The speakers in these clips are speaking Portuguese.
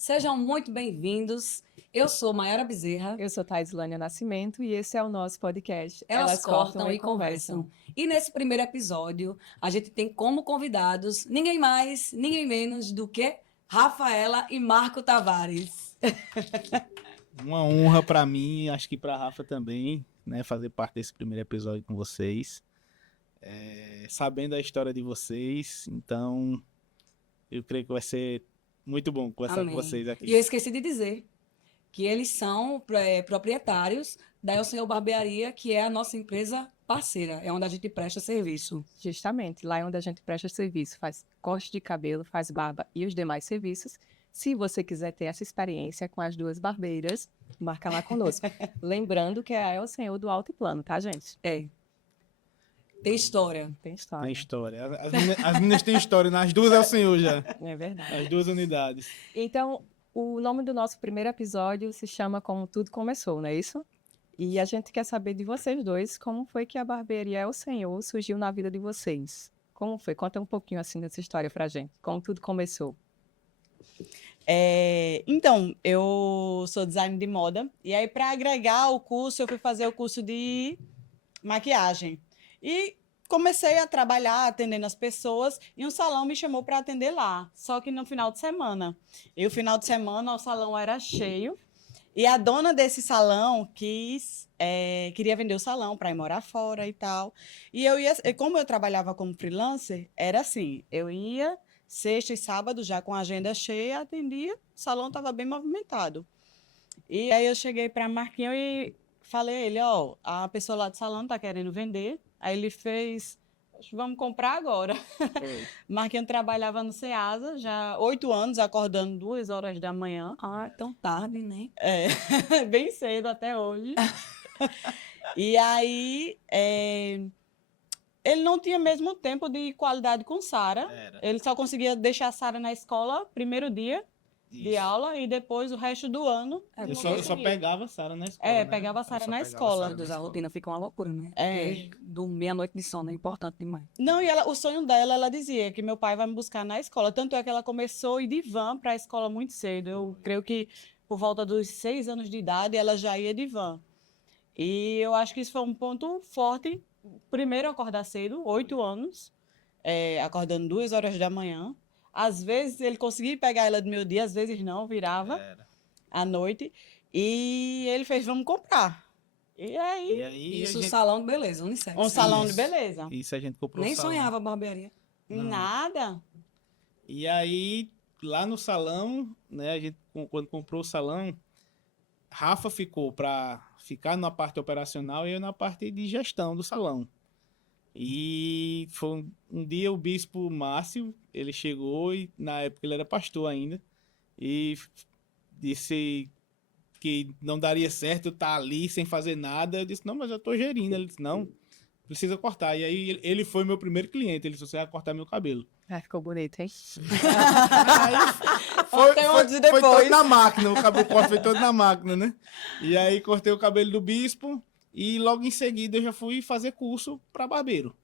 Sejam muito bem-vindos. Eu sou Maiara Bezerra. Eu sou Thaislânia Nascimento e esse é o nosso podcast Elas cortam e conversam. E nesse primeiro episódio, a gente tem como convidados ninguém mais, ninguém menos do que Rafaela e Marco Tavares. Uma honra para mim, acho que para Rafa também, né, fazer parte desse primeiro episódio com vocês. Sabendo a história de vocês, então eu creio que vai ser muito bom conversar com vocês aqui. E eu esqueci de dizer que eles são proprietários da El Senhor Barbearia, que é a nossa empresa parceira, é onde a gente presta serviço. Justamente, lá é onde a gente presta serviço, faz corte de cabelo, faz barba e os demais serviços. Se você quiser ter essa experiência com as duas barbeiras, marca lá conosco. Lembrando que é a El Senhor do Alto e Plano, tá, gente? Tem história. Tem história. Tem história. As meninas têm história, nas duas é o Senhor já. É verdade. As duas unidades. Então, o nome do nosso primeiro episódio se chama Como Tudo Começou, não é isso? E a gente quer saber de vocês dois como foi que a barbearia El Senhor surgiu na vida de vocês. Como foi? Conta um pouquinho assim dessa história pra gente. Como tudo começou. Então, eu sou designer de moda e aí para agregar o curso, eu fui fazer o curso de maquiagem. E comecei a trabalhar atendendo as pessoas e um salão me chamou para atender lá, só que no final de semana. E o final de semana o salão era cheio e a dona desse salão queria vender o salão para ir morar fora e tal. E como eu trabalhava como freelancer, era assim, eu ia sexta e sábado já com a agenda cheia, atendia, o salão estava bem movimentado. E aí eu cheguei para Marquinhos e falei a ele, a pessoa lá do salão está querendo vender. Aí ele fez, vamos comprar agora. Marquinhos trabalhava no Ceasa, já 8 anos, acordando 2 horas da manhã. Ah, tão tarde, né? Bem cedo até hoje. E aí, ele não tinha mesmo tempo de qualidade com Sara. Ele só conseguia deixar a Sara na escola primeiro dia de aula e depois o resto do ano. Eu só pegava a Sara na escola. né? Pegava a Sara na escola. A rotina fica uma loucura, né? Porque dormir a noite de sono é importante demais. Não, e o sonho dela, ela dizia que meu pai vai me buscar na escola. Tanto é que ela começou a ir de van para a escola muito cedo. Eu creio que por volta dos 6 anos de idade ela já ia de van. E eu acho que isso foi um ponto forte. Primeiro, acordar cedo, 8 anos, acordando 2 horas da manhã. Às vezes ele conseguia pegar ela do meu dia, às vezes não, virava à noite. E ele fez, vamos comprar. E aí isso, salão de beleza, unissex. Um salão de beleza. Isso a gente comprou. Nem sonhava barbearia. Não. Nada. E aí, lá no salão, né, a gente, quando comprou o salão, Rafa ficou para ficar na parte operacional e eu na parte de gestão do salão. E foi um dia o bispo Márcio, ele chegou e na época ele era pastor ainda e disse que não daria certo eu estar ali sem fazer nada. Eu disse, não, mas eu tô gerindo. Ele disse, não, precisa cortar. E aí ele foi meu primeiro cliente, ele disse, você vai cortar meu cabelo. Ficou bonito, hein? Foi todo na máquina, o corte foi todo na máquina, né? E aí cortei o cabelo do bispo e logo em seguida eu já fui fazer curso para barbeiro.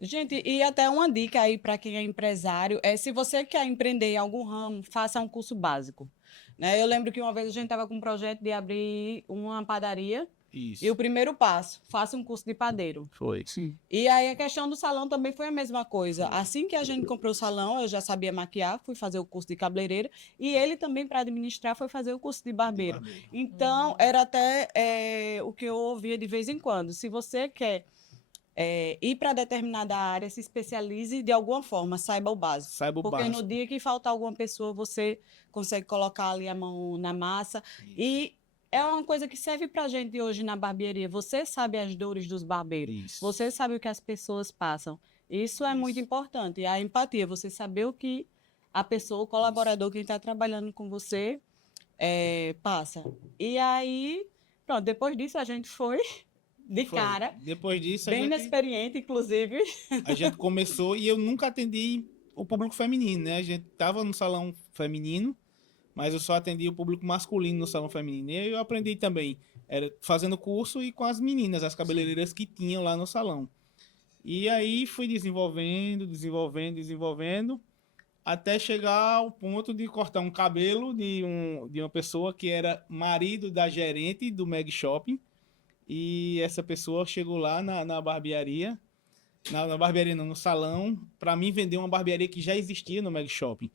Gente, e até uma dica aí para quem é empresário, se você quer empreender em algum ramo, faça um curso básico. Né? Eu lembro que uma vez a gente estava com um projeto de abrir uma padaria. Isso. E o primeiro passo, faça um curso de padeiro. Foi. Sim. E aí a questão do salão também foi a mesma coisa. Assim que a gente comprou o salão, eu já sabia maquiar, fui fazer o curso de cabeleireira. E ele também, para administrar, foi fazer o curso de barbeiro. Então, era até o que eu ouvia de vez em quando. Se você quer ir para determinada área, se especialize de alguma forma, saiba o básico. Porque no dia que faltar alguma pessoa, você consegue colocar ali a mão na massa. Isso. E é uma coisa que serve pra gente hoje na barbearia. Você sabe as dores dos barbeiros. Isso. Você sabe o que as pessoas passam. Isso é muito importante. A empatia, você saber o que a pessoa, o colaborador, quem está trabalhando com você, passa. E aí, pronto, depois disso a gente foi cara. Depois disso, bem inexperiente, inclusive. A gente começou e eu nunca atendi o público feminino, né? A gente tava no salão feminino, mas eu só atendi o público masculino no salão feminino. E eu aprendi também, fazendo curso e com as meninas, as cabeleireiras que tinham lá no salão. E aí fui desenvolvendo. até chegar ao ponto de cortar um cabelo de uma pessoa que era marido da gerente do Meg Shopping. E essa pessoa chegou lá na barbearia, na barbearia não, no salão, para mim vender uma barbearia que já existia no Meg Shopping.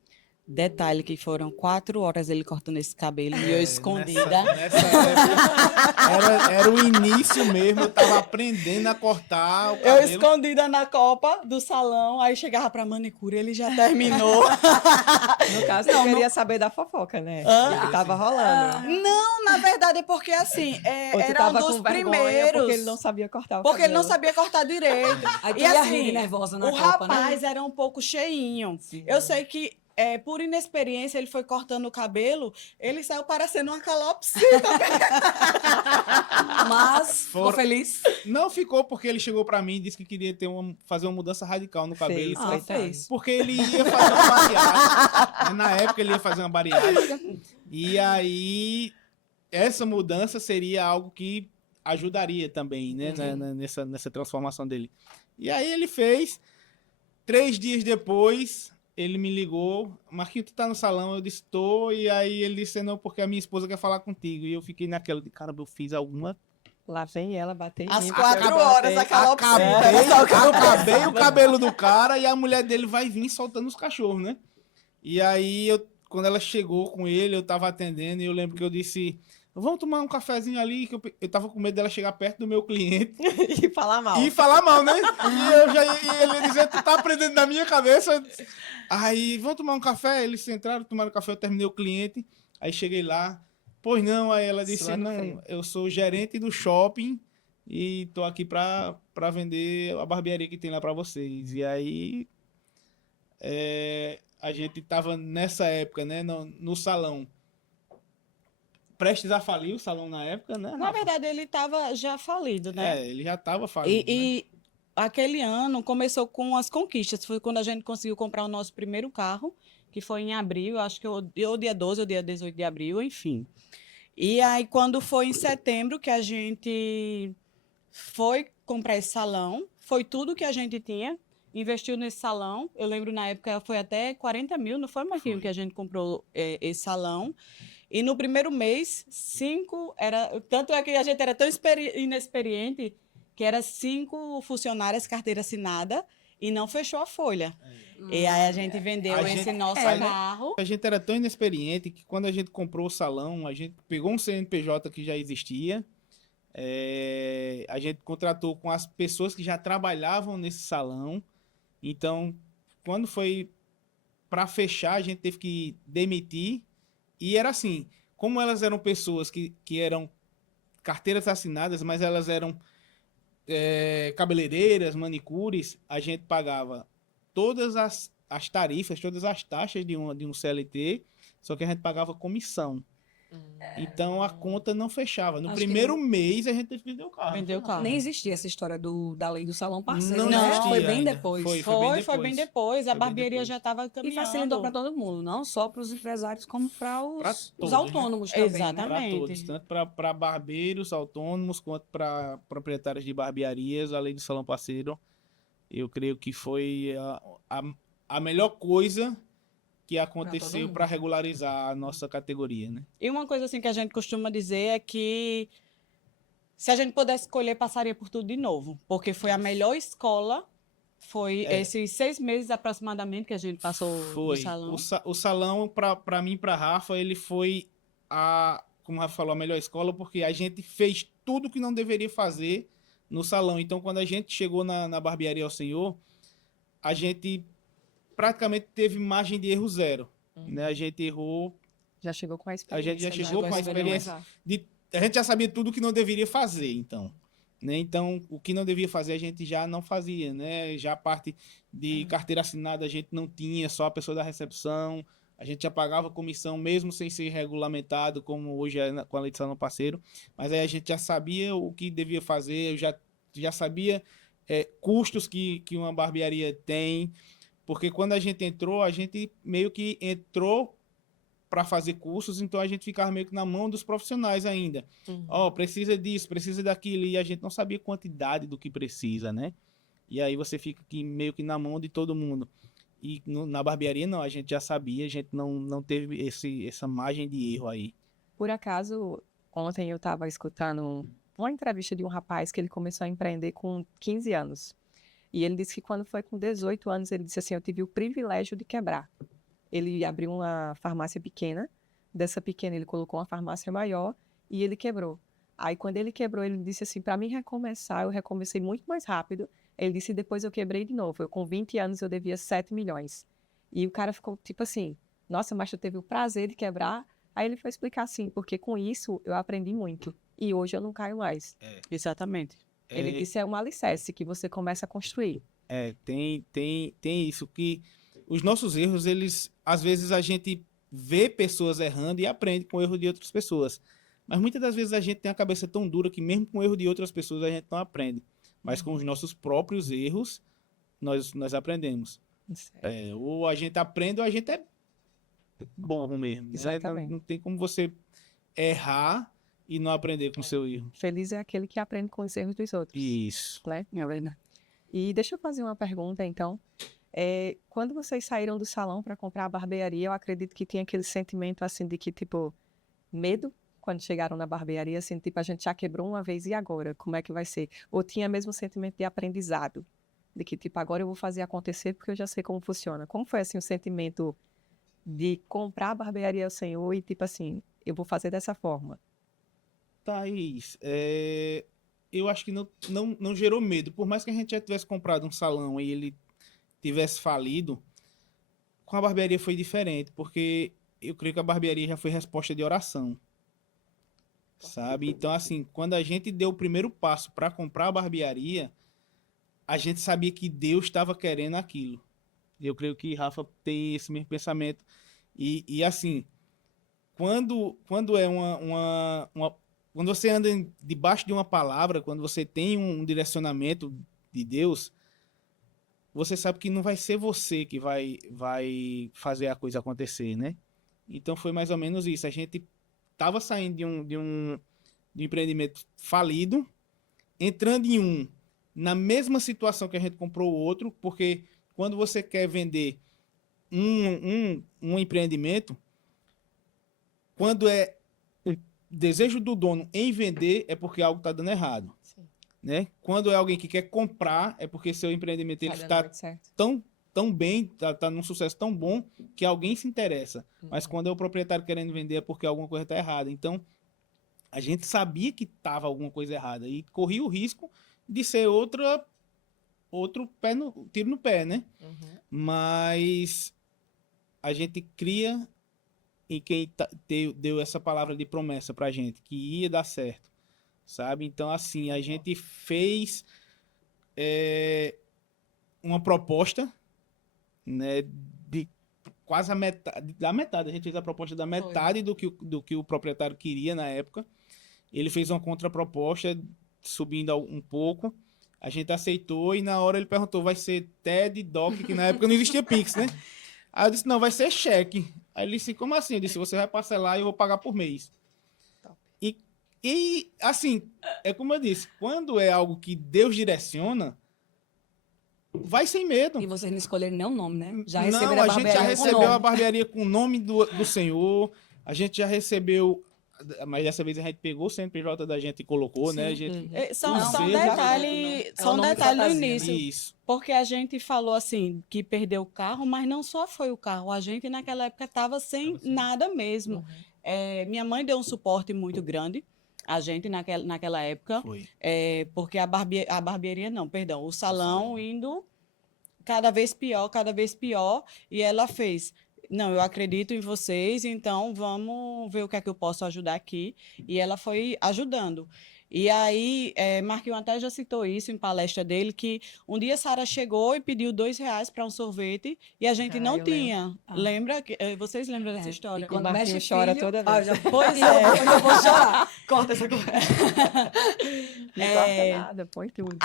Detalhe que foram 4 horas ele cortando esse cabelo e eu escondida. Nessa época, era o início mesmo, eu tava aprendendo a cortar o Eu cabelo. escondida na copa do salão, aí chegava pra manicure, ele já terminou. No caso, eu queria saber da fofoca, né? Hã? Que tava rolando. Não, na verdade é porque assim, Ou tu era um tava dos com vergonha primeiros. porque ele não sabia cortar o Porque ele não cabelo. sabia cortar direito. Aí tu E ia assim, rir nervosa na o copa, né? rapaz era um pouco cheinho. Eu sei que, por inexperiência, ele foi cortando o cabelo, ele saiu parecendo uma calopsita. Mas ficou Fora- feliz. Não ficou porque ele chegou pra mim e disse que queria fazer uma mudança radical no cabelo. Fez, Ah, coitado. fez. Porque ele ia fazer uma bariátrica. Na época ele ia fazer uma bariátrica. E aí, essa mudança seria algo que ajudaria também, né? Nessa transformação dele. E aí ele fez. 3 dias depois, ele me ligou. Marquinhos, tu tá no salão? Eu disse, tô. E aí ele disse, não, porque a minha esposa quer falar contigo. E eu fiquei naquela de, cara, eu fiz alguma. Lá vem ela bater em Às mim, 4 porque eu horas, botei- a calopsita. Acabei o cabelo do cara e a mulher dele vai vir soltando os cachorros, né? E aí, quando ela chegou com ele, eu tava atendendo e eu lembro que eu disse, vamos tomar um cafezinho ali, que eu tava com medo dela chegar perto do meu cliente e falar mal. e falar mal, né? E ele ia dizer, tu tá aprendendo na minha cabeça. Aí, vamos tomar um café? Eles entraram, tomaram café, eu terminei o cliente. Aí cheguei lá, pois não, aí ela disse, Suando não, frio. eu sou gerente do shopping e tô aqui pra vender a barbearia que tem lá pra vocês. E aí, a gente tava nessa época, né, no salão. Prestes a falir o salão na época, né? Na Rafa? verdade, ele estava já falido, né? Ele já tava falido, né? E aquele ano começou com as conquistas. Foi quando a gente conseguiu comprar o nosso primeiro carro, que foi em abril, acho que ou dia 12 ou dia 18 de abril, enfim. E aí, quando foi em setembro que a gente foi comprar esse salão, foi tudo que a gente tinha, investiu nesse salão. Eu lembro na época foi até 40 mil, não foi, Marquinhos, Foi. que a gente comprou esse salão. E no primeiro mês, 5 era. Tanto é que a gente era tão inexperiente que era 5 funcionárias carteira assinada e não fechou a folha. E aí a gente vendeu A esse gente- nosso é, né? carro. A gente era tão inexperiente que quando a gente comprou o salão, a gente pegou um CNPJ que já existia, a gente contratou com as pessoas que já trabalhavam nesse salão. Então, quando foi para fechar, a gente teve que demitir. E era assim, como elas eram pessoas que eram carteiras assinadas, mas elas eram cabeleireiras, manicures, a gente pagava todas as tarifas, todas as taxas de um CLT, só que a gente pagava comissão. Então a conta não fechava. No Acho que primeiro mês a gente teve que vender o carro. Vendeu o carro. Nem existia essa história da lei do salão parceiro, Não né? existia Foi bem ainda. depois. Foi bem depois. A Foi bem barbearia depois. já estava E caminhando. facilitou para todo mundo, não só para os empresários, como para Pra os todos, né? autônomos também. Exatamente. Para Exatamente. todos, tanto para barbeiros autônomos quanto para proprietários de barbearias, a lei do salão parceiro, eu creio que foi a melhor coisa que aconteceu mundo. para regularizar a nossa categoria, né? E uma coisa assim que a gente costuma dizer é que se a gente pudesse escolher, passaria por tudo de novo. Porque foi a melhor escola. Foi esses 6 meses aproximadamente que a gente passou no salão. O salão, para mim e para Rafa, ele foi como a Rafa falou, a melhor escola, porque a gente fez tudo que não deveria fazer no salão. Então, quando a gente chegou na barbearia ao Senhor, a gente praticamente teve margem de erro zero. Né? A gente errou, Já chegou com a a experiência. gente já né? chegou com a experiência. A gente já sabia tudo que não deveria fazer, então. Né? Então, o que não devia fazer, a gente já não fazia, né? Já a parte de carteira assinada, a gente não tinha, só a pessoa da recepção. A gente já pagava comissão, mesmo sem ser regulamentado, como hoje é com a lei de salão parceiro. Mas aí a gente já sabia o que devia fazer, eu já sabia custos que uma barbearia tem. Porque quando a gente entrou, a gente meio que entrou para fazer cursos, então a gente ficava meio que na mão dos profissionais ainda. Ó, precisa disso, precisa daquilo, e a gente não sabia a quantidade do que precisa, né? E aí você fica aqui meio que na mão de todo mundo. E na barbearia, não, a gente já sabia, a gente não teve essa margem de erro aí. Por acaso, ontem eu estava escutando uma entrevista de um rapaz que ele começou a empreender com 15 anos. E ele disse que quando foi com 18 anos, ele disse assim, eu tive o privilégio de quebrar. Ele abriu uma farmácia pequena, dessa pequena ele colocou uma farmácia maior e ele quebrou. Aí quando ele quebrou, ele disse assim, para mim recomeçar, eu recomecei muito mais rápido. Ele disse, depois eu quebrei de novo. Eu com 20 anos eu devia 7 milhões. E o cara ficou tipo assim, nossa, mas tu teve o prazer de quebrar? Aí ele foi explicar assim, porque com isso eu aprendi muito. E hoje eu não caio mais. Exatamente. Ele disse, é um alicerce que você começa a construir. Tem isso, que os nossos erros, eles, às vezes a gente vê pessoas errando e aprende com o erro de outras pessoas. Mas muitas das vezes a gente tem a cabeça tão dura que mesmo com o erro de outras pessoas a gente não aprende. Mas com os nossos próprios erros, nós aprendemos. Ou a gente aprende ou a gente é bom mesmo. Né? Exatamente. Não tem como você errar e não aprender com o seu erro. Feliz é aquele que aprende com os erros dos outros. Isso. Né? É verdade. E deixa eu fazer uma pergunta, então. Quando vocês saíram do salão para comprar a barbearia, eu acredito que tinha aquele sentimento, assim, de que, tipo, medo, quando chegaram na barbearia, assim, tipo, a gente já quebrou uma vez, e agora? Como é que vai ser? Ou tinha mesmo sentimento de aprendizado? De que, tipo, agora eu vou fazer acontecer porque eu já sei como funciona. Como foi, assim, o sentimento de comprar a barbearia ao Senhor e, tipo, assim, eu vou fazer dessa forma? Thaís, eu acho que não gerou medo. Por mais que a gente já tivesse comprado um salão e ele tivesse falido, com a barbearia foi diferente, porque eu creio que a barbearia já foi resposta de oração, sabe? Então, assim, quando a gente deu o primeiro passo para comprar a barbearia, a gente sabia que Deus estava querendo aquilo. Eu creio que Rafa tem esse mesmo pensamento. E assim, quando é quando você anda debaixo de uma palavra, quando você tem um direcionamento de Deus, você sabe que não vai ser você que vai fazer a coisa acontecer, né? Então foi mais ou menos isso. A gente estava saindo de um empreendimento falido, entrando em na mesma situação que a gente comprou o outro, porque quando você quer vender um empreendimento, quando é o desejo do dono em vender, é porque algo está dando errado. Sim. Né? Quando é alguém que quer comprar, é porque seu empreendimento está tão bem, está num sucesso tão bom, que alguém se interessa. Mas quando é o proprietário querendo vender, é porque alguma coisa está errada. Então, a gente sabia que estava alguma coisa errada e corria o risco de ser outro tiro no pé, né? Mas a gente cria em quem deu essa palavra de promessa pra gente, que ia dar certo, sabe? Então, assim, a gente fez uma proposta, né, de quase da metade. A gente fez a proposta da metade do que o proprietário queria na época. Ele fez uma contraproposta, subindo um pouco. A gente aceitou e na hora ele perguntou, vai ser TED, DOC, que na época não existia Pix, né? Aí eu disse, não, vai ser cheque. Aí ele disse, como assim? Eu disse, você vai parcelar e eu vou pagar por mês. E assim, é como eu disse, quando é algo que Deus direciona, vai sem medo. E vocês não escolheram nem o nome, né? Já Não, receberam a gente já recebeu nome. a barbearia com o nome do Senhor, a gente já recebeu, mas dessa vez a gente pegou o CNPJ da gente e colocou, né? A gente, São Não, um sim, detalhe, é o só um nome detalhe no fantasia, né? início. Isso. Porque a gente falou assim, que perdeu o carro, mas não só foi o carro. A gente, naquela época, estava sem nada mesmo. Minha mãe deu um suporte muito grande a gente naquela época. Foi. Porque a barbearia, não, perdão, o salão indo cada vez pior. E ela fez, não, eu acredito em vocês, então vamos ver o que é que eu posso ajudar aqui. E ela foi ajudando. E aí, Marquinhos até já citou isso em palestra dele, que um dia Sara chegou e pediu R$2 para um sorvete e a gente não tinha. Lembra? Vocês lembram dessa história? E quando Marquinhos mexe chora filho, toda vez. Pois eu vou chorar. Corta essa conversa. Não corta nada, põe tudo.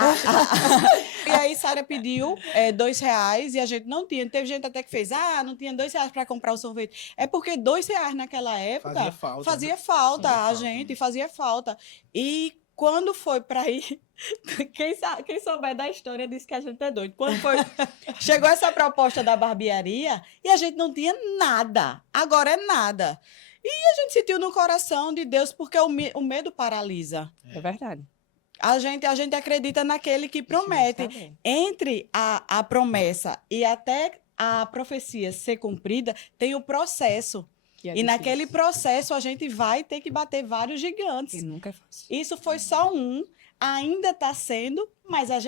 E aí Sara pediu R$2 e a gente não tinha. Teve gente até que fez, não tinha R$2 para comprar o sorvete. É porque R$2 naquela época Fazia falta. fazia falta. E Quando foi para ir, quem souber da história disse que a gente é doido. Quando foi, chegou essa proposta da barbearia e a gente não tinha nada. Agora é nada. E a gente sentiu no coração de Deus porque o medo paralisa. É verdade. A gente acredita naquele que promete. Justamente. Entre a promessa e até a profecia ser cumprida, tem o processo. Que é E naquele difícil. processo a gente vai ter que bater vários Que gigantes. nunca é fácil. Isso foi só um, ainda está sendo,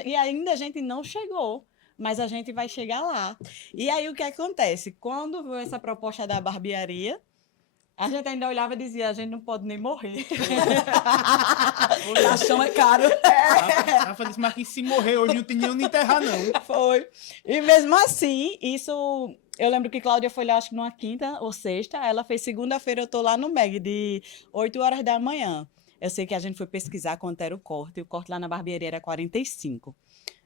e ainda a gente não chegou. Mas a gente vai chegar lá. E aí o que acontece? Quando veio essa proposta da barbearia, a gente ainda olhava e dizia, a gente não pode nem morrer. O caixão é caro. Rafa disse, Marquinhos, se morrer hoje não tem nem onde enterrar, não. Foi. E mesmo assim, isso. Eu lembro que Cláudia foi lá, acho que numa quinta ou sexta. Ela fez segunda-feira, eu tô lá no MEG, de 8 horas da manhã. Eu sei que a gente foi pesquisar quanto era o corte. E o corte lá na barbearia era 45.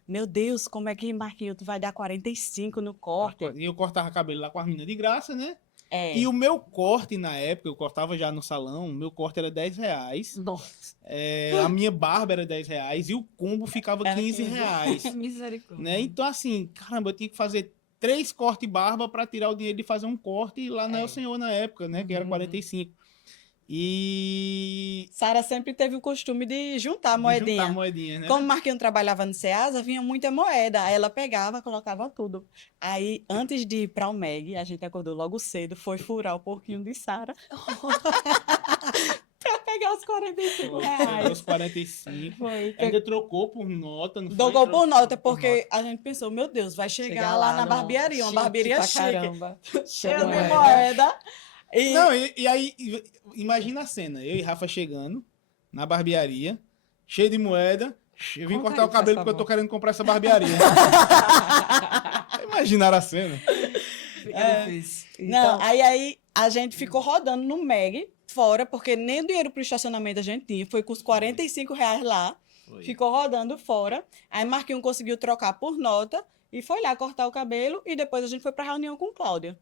Meu Deus, como é que, Marquinhos, tu vai dar 45 no corte? E eu cortava cabelo lá com as meninas de graça, né? É. E o meu corte, na época, eu cortava já no salão, o meu corte era R$10. Nossa, A minha barba era R$10 e o combo ficava Era R$15. misericórdia. Né? Então, assim, caramba, eu tinha que fazer 3 cortes de barba para tirar o dinheiro de fazer um corte lá na El Senhor na época, né? Que era Uhum. 45. E. Sara sempre teve o costume de juntar a de moedinha. juntar moedinha, né? Como o Marquinhos trabalhava no Ceasa, vinha muita moeda. Aí ela pegava, colocava tudo. Aí, antes de ir para o MEG, a gente acordou logo cedo, foi furar o porquinho de Sara para pegar os 45 Pegou reais. os 45. Foi. Ainda trocou por nota, não foi? Trocou por nota, Trocou por porque a gente pensou, meu Deus, vai chegar Chegar lá na no- barbearia, uma chique barbearia pra chique, caramba. cheia de moeda. moeda. E Não, e aí, imagina a cena. Eu e Rafa chegando na barbearia, cheio de moeda. Eu vim Conta cortar aí, o cabelo faz porque eu tô favor. querendo comprar essa barbearia. Imaginaram a cena. Fica difícil. Não, aí a gente ficou rodando no MEG, fora, porque nem o dinheiro pro estacionamento a gente tinha, foi com os 45 reais lá, ficou rodando fora. Aí Marquinhos conseguiu trocar por nota e foi lá cortar o cabelo e depois a gente foi pra reunião com Cláudia.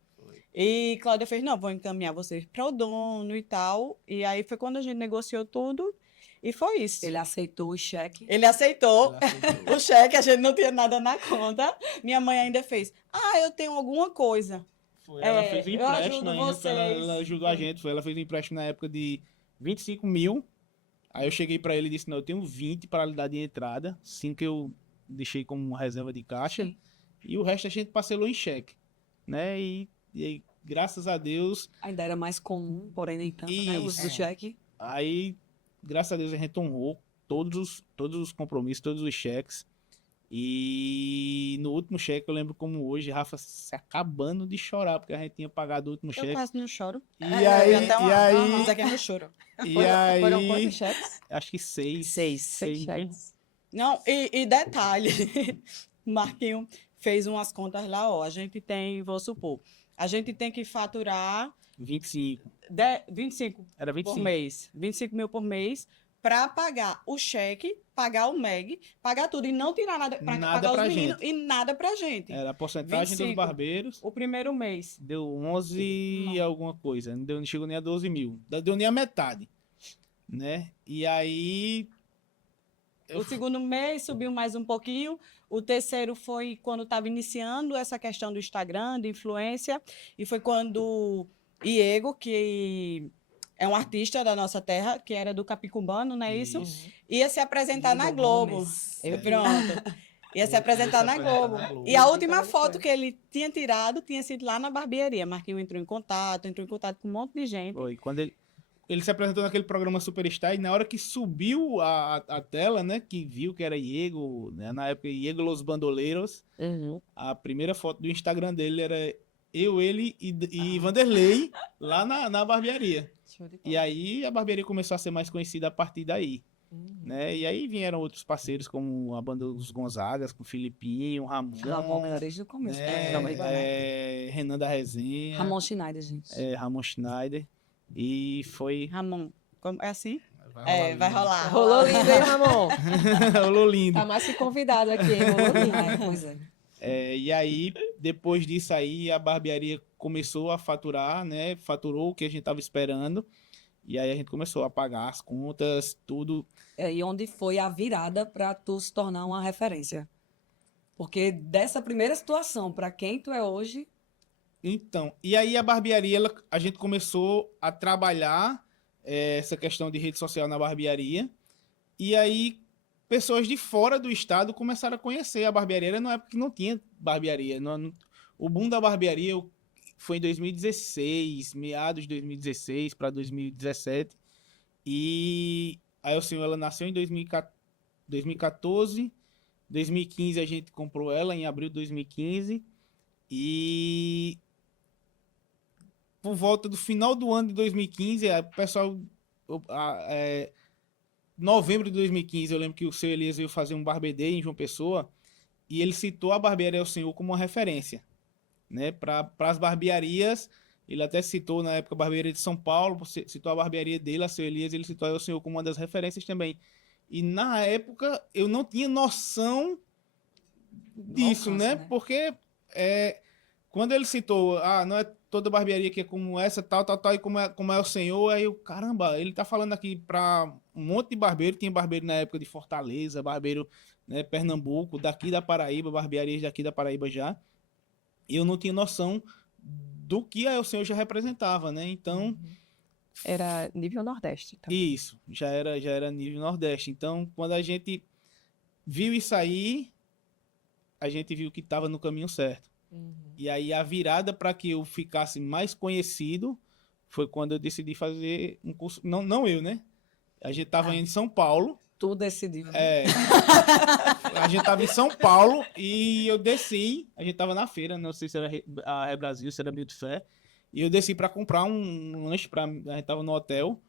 E Cláudia fez, não, vou encaminhar vocês para o dono e tal. E aí foi quando a gente negociou tudo e foi isso. Ele aceitou o cheque. Ele aceitou. Ela aceitou. O cheque, a gente não tinha nada na conta. Minha mãe ainda fez, eu tenho alguma coisa. Foi, ela É, fez um eu empréstimo ajudo ainda, vocês. ela ajudou a gente. Ela fez um empréstimo na época de 25 mil. Aí eu cheguei pra ele e disse, não, eu tenho 20 para lhe dar de entrada, 5 eu deixei como uma reserva de caixa, Sim. e o resto a gente parcelou em cheque, né? E aí, graças a Deus, Ainda era mais comum, porém nem tanto, né? O uso do Isso. cheque. aí, graças a Deus a gente honrou todos os compromissos, todos os cheques. E no último cheque, eu lembro como hoje, Rafa se acabando de chorar, porque a gente tinha pagado o último Eu cheque. quase não choro. E Eu aí, até e aí, Mas aqui eu não choro. e Foram aí, quantos cheques? acho que 6. 6 cheques. Não, e detalhe, Marquinhos fez umas contas lá, ó. A gente tem, vou supor, a gente tem que faturar 25. 25 Era por 25. mês. 25 mil por mês para pagar o cheque, pagar o MEG, pagar tudo e não tirar nada para Nada pagar pra os meninos e nada pra gente. Era a porcentagem dos 25. barbeiros. O primeiro mês. Deu 11 e alguma coisa. Não chegou nem a 12 mil. Deu nem a metade. Né? E aí. O segundo mês subiu mais um pouquinho. O terceiro foi quando estava iniciando essa questão do Instagram, de influência. E foi quando Iego, que é um artista da nossa terra, que era do Capicumbano, não é isso? Ia se apresentar na Igor Globo. Gomes. Eu vi. Pronto. Ia se apresentar na Globo. E Eu a vi última como ele foto foi. que ele tinha tirado tinha sido lá na barbearia. Marquinhos entrou em contato com um monte de gente. Foi. Quando ele se apresentou naquele programa Superstar e na hora que subiu a tela, né? Que viu que era Iego, né, na época Iego Los Bandoleiros, Uhum. a primeira foto do Instagram dele era eu, ele e Vanderlei lá na barbearia. Show de E bola. aí a barbearia começou a ser mais conhecida a partir daí. Uhum. Né? E aí vieram outros parceiros, como a banda dos Gonzagas, com o Filipinho, Ramon, Ramon era desde o começo. né? Também, né? Renan da Resenha, Ramon Schneider, gente. Ramon Schneider. E foi. Ramon, é assim? Vai Vai rolar. Rolou lindo, hein, Ramon? Rolou lindo. Tá mais que convidado aqui, hein? Rolou lindo. É, pois é. E aí, depois disso aí, a barbearia começou a faturar, né? Faturou o que a gente tava esperando. E aí a gente começou a pagar as contas, tudo. e onde foi a virada para tu se tornar uma referência? Porque dessa primeira situação para quem tu é hoje, Então, e aí a barbearia, a gente começou a trabalhar essa questão de rede social na barbearia, e aí pessoas de fora do estado começaram a conhecer a barbearia. Era numa época que não tinha barbearia. O boom da barbearia foi em 2016, meados de 2016 para 2017, e aí o senhor, ela nasceu em 2014, 2015 a gente comprou ela em abril de 2015, e por volta do final do ano de 2015, o pessoal, novembro de 2015, eu lembro que o seu Elias veio fazer um Barber Day em João Pessoa, e ele citou a Barbearia El Senhor como uma referência, né, para as barbearias. Ele até citou na época a barbearia de São Paulo, citou a barbearia dele, a seu Elias, ele citou a El Senhor como uma das referências também. E na época eu não tinha noção disso, alcance, né? né? Porque quando ele citou, não é toda barbearia que é como essa, tal, e como é o senhor, aí eu, caramba, ele tá falando aqui pra um monte de barbeiro, tinha barbeiro na época de Fortaleza, barbeiro, né, Pernambuco, daqui da Paraíba, barbearias daqui da Paraíba já, e eu não tinha noção do que a El Senhor já representava, né? Então, Era nível Nordeste também. isso, já era nível Nordeste. Então, quando a gente viu isso aí, a gente viu que estava no caminho certo. E aí a virada para que eu ficasse mais conhecido foi quando eu decidi fazer um curso. Não eu, né? A gente estava em São Paulo. tu decidiu. Né? A gente estava em São Paulo e eu desci. A gente estava na feira, não sei se era a Brasil, se era Mil de Fé. E eu desci para comprar um lanche. A gente estava no hotel.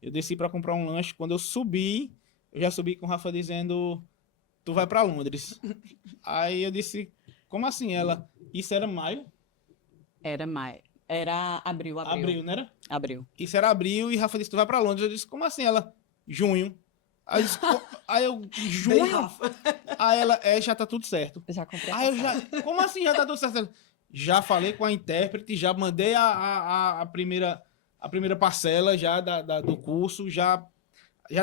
Eu desci para comprar um lanche. Quando eu subi, eu já subi com o Rafa dizendo: tu vai para Londres. Aí eu disse: como assim? Ela, isso era maio? Era maio. Era abril. Abril, não era? Abril. Isso era abril e Rafa disse: tu vai para Londres. Eu disse: como assim? Ela, junho. Aí eu, disse, aí eu Bem, junho? Rafa. Aí ela, já tá tudo certo. Já comprei a Aí eu passagem. como assim já tá tudo certo? Ela, já falei com a intérprete, já mandei a primeira parcela já do curso, já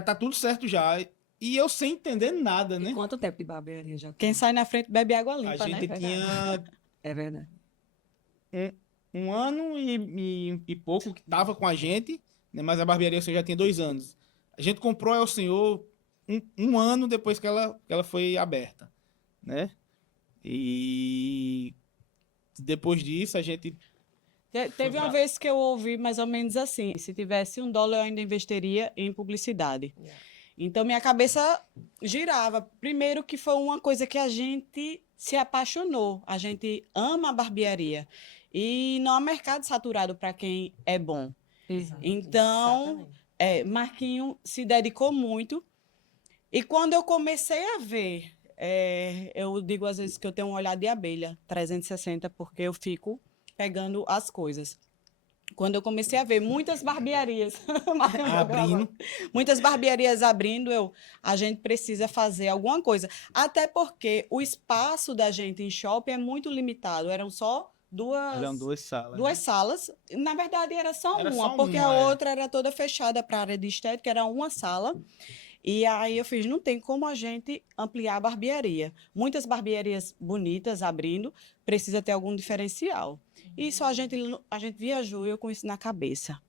tá tudo certo já. E eu sem entender nada, E né? quanto tempo de barbearia já tem? Quem sai na frente bebe água A limpa, gente né? tinha É verdade. um ano e pouco que tava com a gente, né? Mas a barbearia já tinha 2 anos. A gente comprou ao senhor um ano depois que ela foi aberta, né? E depois disso a gente... Teve uma vez que eu ouvi mais ou menos assim: se tivesse $1, eu ainda investiria em publicidade. Então, minha cabeça girava. Primeiro que foi uma coisa que a gente se apaixonou. A gente ama a barbearia. E não há mercado saturado para quem é bom. Então, Marquinho se dedicou muito. E quando eu comecei a ver, eu digo às vezes que eu tenho um olhar de abelha 360, porque eu fico pegando as coisas. Quando eu comecei a ver muitas barbearias abrindo. muitas barbearias abrindo, a gente precisa fazer alguma coisa. Até porque o espaço da gente em shopping é muito limitado. Eram só Eram 2 salas. duas salas. Na verdade, era só Era uma, só porque uma, a outra era toda fechada para a área de estética, era uma sala. E aí eu fiz, não tem como a gente ampliar a barbearia. Muitas barbearias bonitas abrindo, precisa ter algum diferencial. E só a gente viajou e eu com isso na cabeça.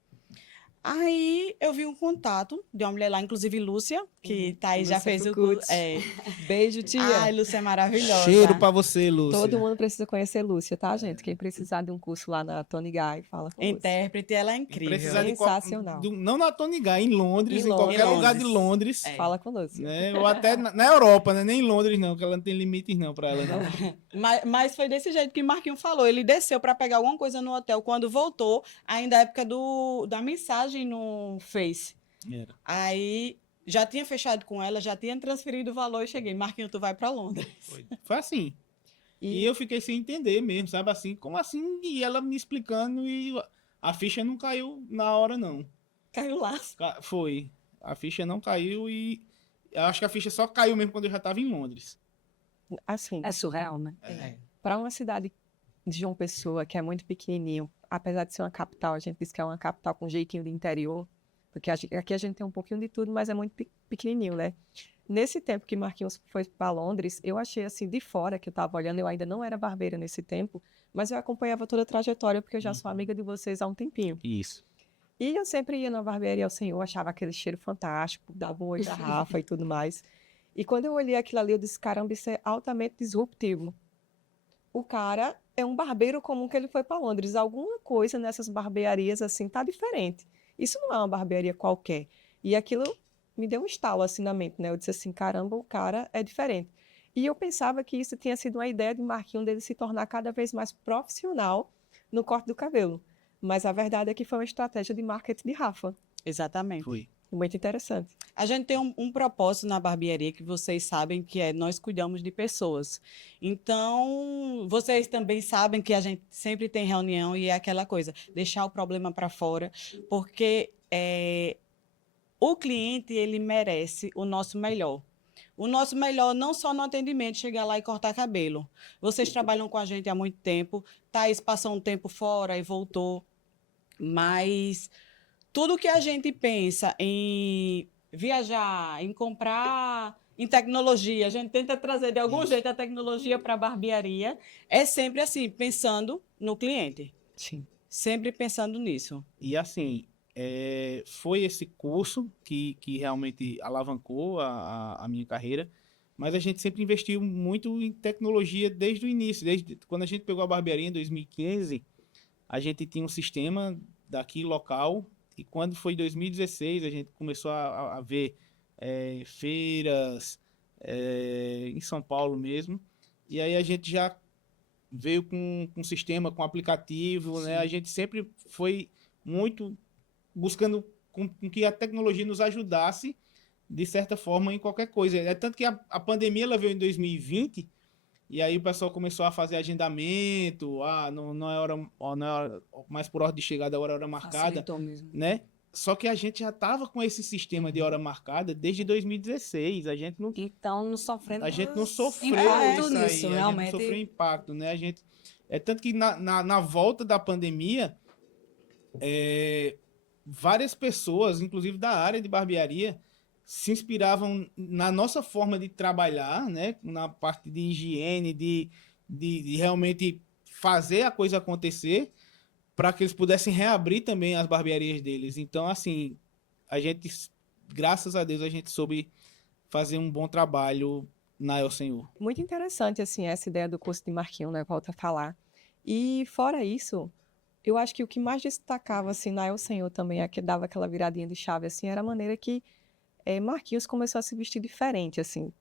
Aí eu vi um contato de uma mulher lá, inclusive Lúcia, que tá aí, já Lúcia fez o Fucutz. curso. Beijo, tia. Ai, Lúcia é maravilhosa. Cheiro pra você, Lúcia. Todo mundo precisa conhecer Lúcia, tá, gente? Quem precisar de um curso lá na Tony Guy, fala com Lúcia. Intérprete, ela é E incrível. precisar de Sensacional. não na Tony Guy, em Londres, Em em qualquer Londres. lugar de Londres. Fala com Lúcia. Né? Ou até na Europa, né? Nem em Londres, não, que ela não tem limites, não, pra ela. Não. Mas foi desse jeito que Marquinho falou. Ele desceu para pegar alguma coisa no hotel. Quando voltou, ainda é época da mensagem no Face. Era. Aí já tinha fechado com ela, já tinha transferido o valor e cheguei. Marquinho, tu vai para Londres. Foi assim. E eu fiquei sem entender mesmo, sabe? Assim, como assim? E ela me explicando e a ficha não caiu na hora, não. Caiu lá. Foi. A ficha não caiu e eu acho que a ficha só caiu mesmo quando eu já estava em Londres. Assim, É surreal, né? para uma cidade de João Pessoa, que é muito pequenininho, apesar de ser uma capital, a gente diz que é uma capital com jeitinho de interior, porque aqui a gente tem um pouquinho de tudo, mas é muito pequenininho, né? Nesse tempo que Marquinhos foi para Londres, eu achei assim de fora, que eu estava olhando, eu ainda não era barbeira nesse tempo, mas eu acompanhava toda a trajetória, porque eu já sou amiga de vocês há um tempinho. Isso. E eu sempre ia na barbearia ao Senhor, achava aquele cheiro fantástico, dava um oi da Rafa e tudo mais. E quando eu olhei aquilo ali, eu disse, caramba, isso é altamente disruptivo. O cara é um barbeiro comum que ele foi para Londres. Alguma coisa nessas barbearias assim tá diferente. Isso não é uma barbearia qualquer. E aquilo me deu um estalo assim na mente, né? Eu disse assim, caramba, o cara é diferente. E eu pensava que isso tinha sido uma ideia de Marquinhos dele se tornar cada vez mais profissional no corte do cabelo. Mas a verdade é que foi uma estratégia de marketing de Rafa. Exatamente. Foi. Muito interessante. A gente tem um propósito na barbearia que vocês sabem que é nós cuidamos de pessoas. Então, vocês também sabem que a gente sempre tem reunião e é aquela coisa, deixar o problema para fora, porque o cliente, ele merece o nosso melhor. O nosso melhor não só no atendimento, chegar lá e cortar cabelo. Vocês trabalham com a gente há muito tempo, Thaís passou um tempo fora e voltou, mas tudo que a gente pensa em viajar, em comprar, em tecnologia, a gente tenta trazer de algum jeito a tecnologia para a barbearia, é sempre assim, pensando no cliente. Sim. Sempre pensando nisso. E assim, foi esse curso que realmente alavancou a minha carreira, mas a gente sempre investiu muito em tecnologia desde o início. Desde quando a gente pegou a barbearia em 2015, a gente tinha um sistema daqui local, e quando foi em 2016, a gente começou a ver feiras em São Paulo mesmo, e aí a gente já veio com um sistema, com aplicativo, né? A gente sempre foi muito buscando com que a tecnologia nos ajudasse, de certa forma, em qualquer coisa. É tanto que a pandemia ela veio em 2020, e aí o pessoal começou a fazer agendamento, não é hora, não é hora, mais por ordem de chegada, agora é hora marcada, Facilitou mesmo. né? Só que a gente já estava com esse sistema de hora marcada desde 2016. A gente não Então, sofrendo sofreu impacto isso nisso, aí, realmente. a gente não sofreu impacto, né? Tanto que na volta da pandemia, várias pessoas, inclusive da área de barbearia, se inspiravam na nossa forma de trabalhar, né? Na parte de higiene, de realmente fazer a coisa acontecer, para que eles pudessem reabrir também as barbearias deles. Então, assim, a gente, graças a Deus, a gente soube fazer um bom trabalho na El Senhor. Muito interessante, assim, essa ideia do curso de Marquinhos, né? Volta a falar. E, fora isso, eu acho que o que mais destacava, assim, na El Senhor também, que dava aquela viradinha de chave, assim, era a maneira que Marquinhos começou a se vestir diferente, assim.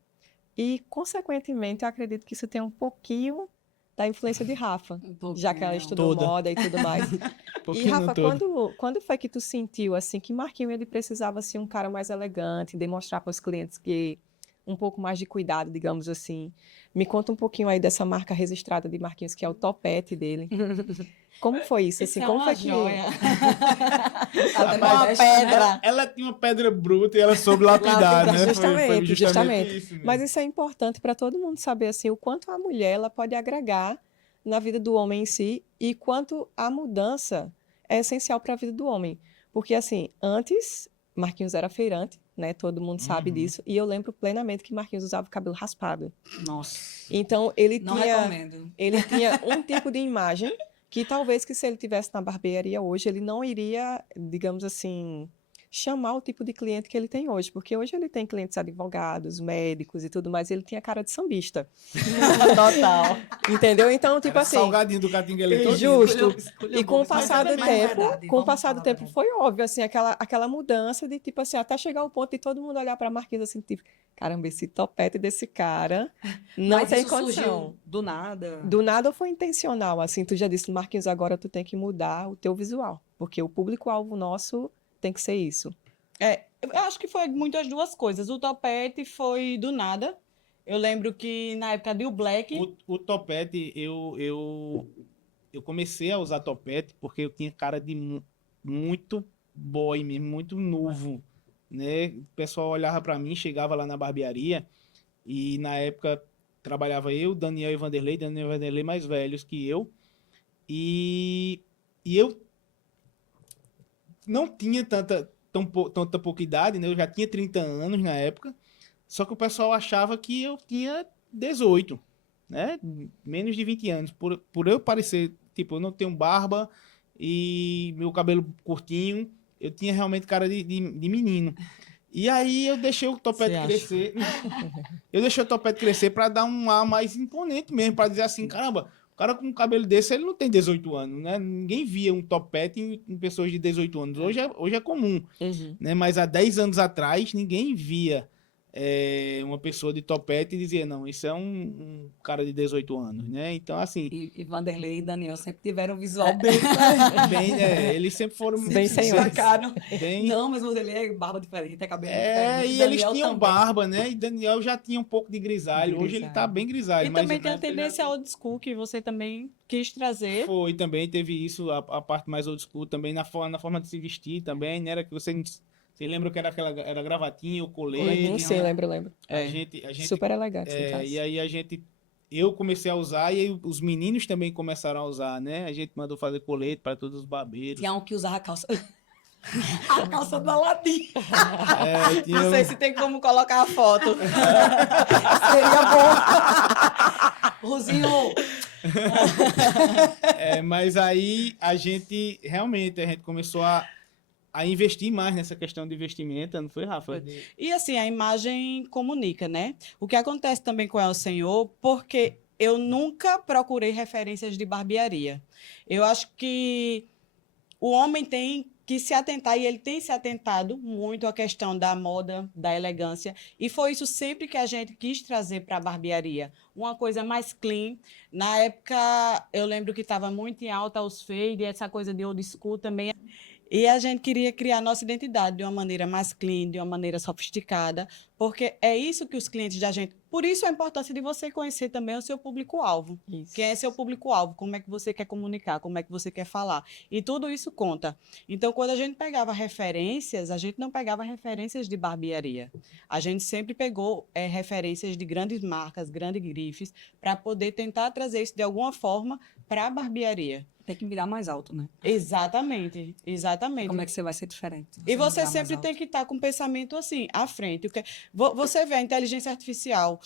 E, consequentemente, eu acredito que isso tem um pouquinho da influência de Rafa, já que ela estudou Toda. moda e tudo mais. E, Rafa, todo. quando foi que tu sentiu, assim, que Marquinhos, ele precisava ser um cara mais elegante, demonstrar para os clientes que um pouco mais de cuidado, digamos assim. Me conta um pouquinho aí dessa marca registrada de Marquinhos, que é o topete dele. Como foi isso? Assim, como foi que... Até Uma modéstia, pedra. Ela tinha uma pedra bruta e ela soube lapidar, né? Foi Justamente. isso mesmo. Mas isso é importante para todo mundo saber, assim, o quanto a mulher ela pode agregar na vida do homem em si e quanto a mudança é essencial para a vida do homem. Porque, assim, antes, Marquinhos era feirante, né? Todo mundo sabe disso. E eu lembro plenamente que Marquinhos usava o cabelo raspado. Nossa. Então, ele Não tinha... recomendo. Ele tinha um tipo de imagem que talvez que se ele tivesse na barbearia hoje, ele não iria, digamos assim, chamar o tipo de cliente que ele tem hoje. Porque hoje ele tem clientes advogados, médicos e tudo mais, e ele tinha cara de sambista. Total. Entendeu? Então, tipo Era assim... salgadinho do Catinga ali todo. Justo. Escolheu E com o bom, passar do mas é tempo, verdade, com o vamos passar do falar a tempo verdade. foi óbvio, assim, aquela mudança de, tipo assim, até chegar ao ponto de todo mundo olhar para Marquinhos assim, tipo, caramba, esse topete desse cara não Mas tem isso condição. surgiu do nada. Do nada ou foi intencional, assim, tu já disse, Marquinhos, agora tu tem que mudar o teu visual, porque o público-alvo nosso tem que ser isso. Eu acho que foi muito as duas coisas. O topete foi do nada. Eu lembro que na época de o Black, O topete, eu comecei a usar topete porque eu tinha cara de muito boy mesmo, muito novo, né? O pessoal olhava pra mim, chegava lá na barbearia e na época trabalhava eu, Daniel e Vanderlei mais velhos que eu, e eu não tinha tanta pouca idade, né? Eu já tinha 30 anos na época, só que o pessoal achava que eu tinha 18, né? Menos de 20 anos. Por eu parecer, tipo, eu não tenho barba e meu cabelo curtinho, eu tinha realmente cara de menino. E aí eu deixei o topete Você acha? crescer. Eu deixei o topete crescer para dar um ar mais imponente mesmo, para dizer assim, caramba, o cara com um cabelo desse, ele não tem 18 anos, né? Ninguém via um topete em pessoas de 18 anos. Hoje é comum, né? Mas há 10 anos atrás, ninguém via uma pessoa de topete e dizia, não, isso é um cara de 18 anos, né? Então, assim, E Vanderlei e Daniel sempre tiveram um visual bem eles sempre foram Bem senhores. destacaram. bem... Não, mas Vanderlei é barba diferente, é cabelo É, diferente. e eles Daniel tinham também. barba, né? E Daniel já tinha um pouco de grisalho. Hoje ele tá bem grisalho. E mas também tem na a época ele tendência old school que você também quis trazer. Foi também, teve isso, a parte mais old school também, na forma de se vestir também, né? Era que você lembra que era gravatinha, o colete. Uhum, sim, né? lembro. A gente Super elegante, no caso. e aí eu comecei a usar e aí os meninos também começaram a usar, né? A gente mandou fazer colete para todos os barbeiros. Tinha um que usava a calça. A calça do Aladim. Tinha Não sei se tem como colocar a foto. Seria bom. Rosinho, mas aí a gente começou a investir mais nessa questão de vestimenta, não foi, Rafa? E assim, a imagem comunica, né? O que acontece também com El Senhor, porque eu nunca procurei referências de barbearia. Eu acho que o homem tem que se atentar, e ele tem se atentado muito à questão da moda, da elegância, e foi isso sempre que a gente quis trazer para a barbearia. Uma coisa mais clean. Na época, eu lembro que estava muito em alta os fade, essa coisa de old school também. E a gente queria criar nossa identidade de uma maneira mais clean, de uma maneira sofisticada, porque é isso que os clientes da gente... Por isso a importância de você conhecer também o seu público-alvo. Isso. Quem é seu público-alvo, como é que você quer comunicar, como é que você quer falar. E tudo isso conta. Então, quando a gente pegava referências, a gente não pegava referências de barbearia. A gente sempre pegou referências de grandes marcas, grandes grifes, para poder tentar trazer isso de alguma forma para a barbearia. tem que mirar mais alto, né? Exatamente. Como é que você vai ser diferente? E você mirar mais sempre alto. tem que estar com o pensamento assim, à frente. Você vê a inteligência artificial.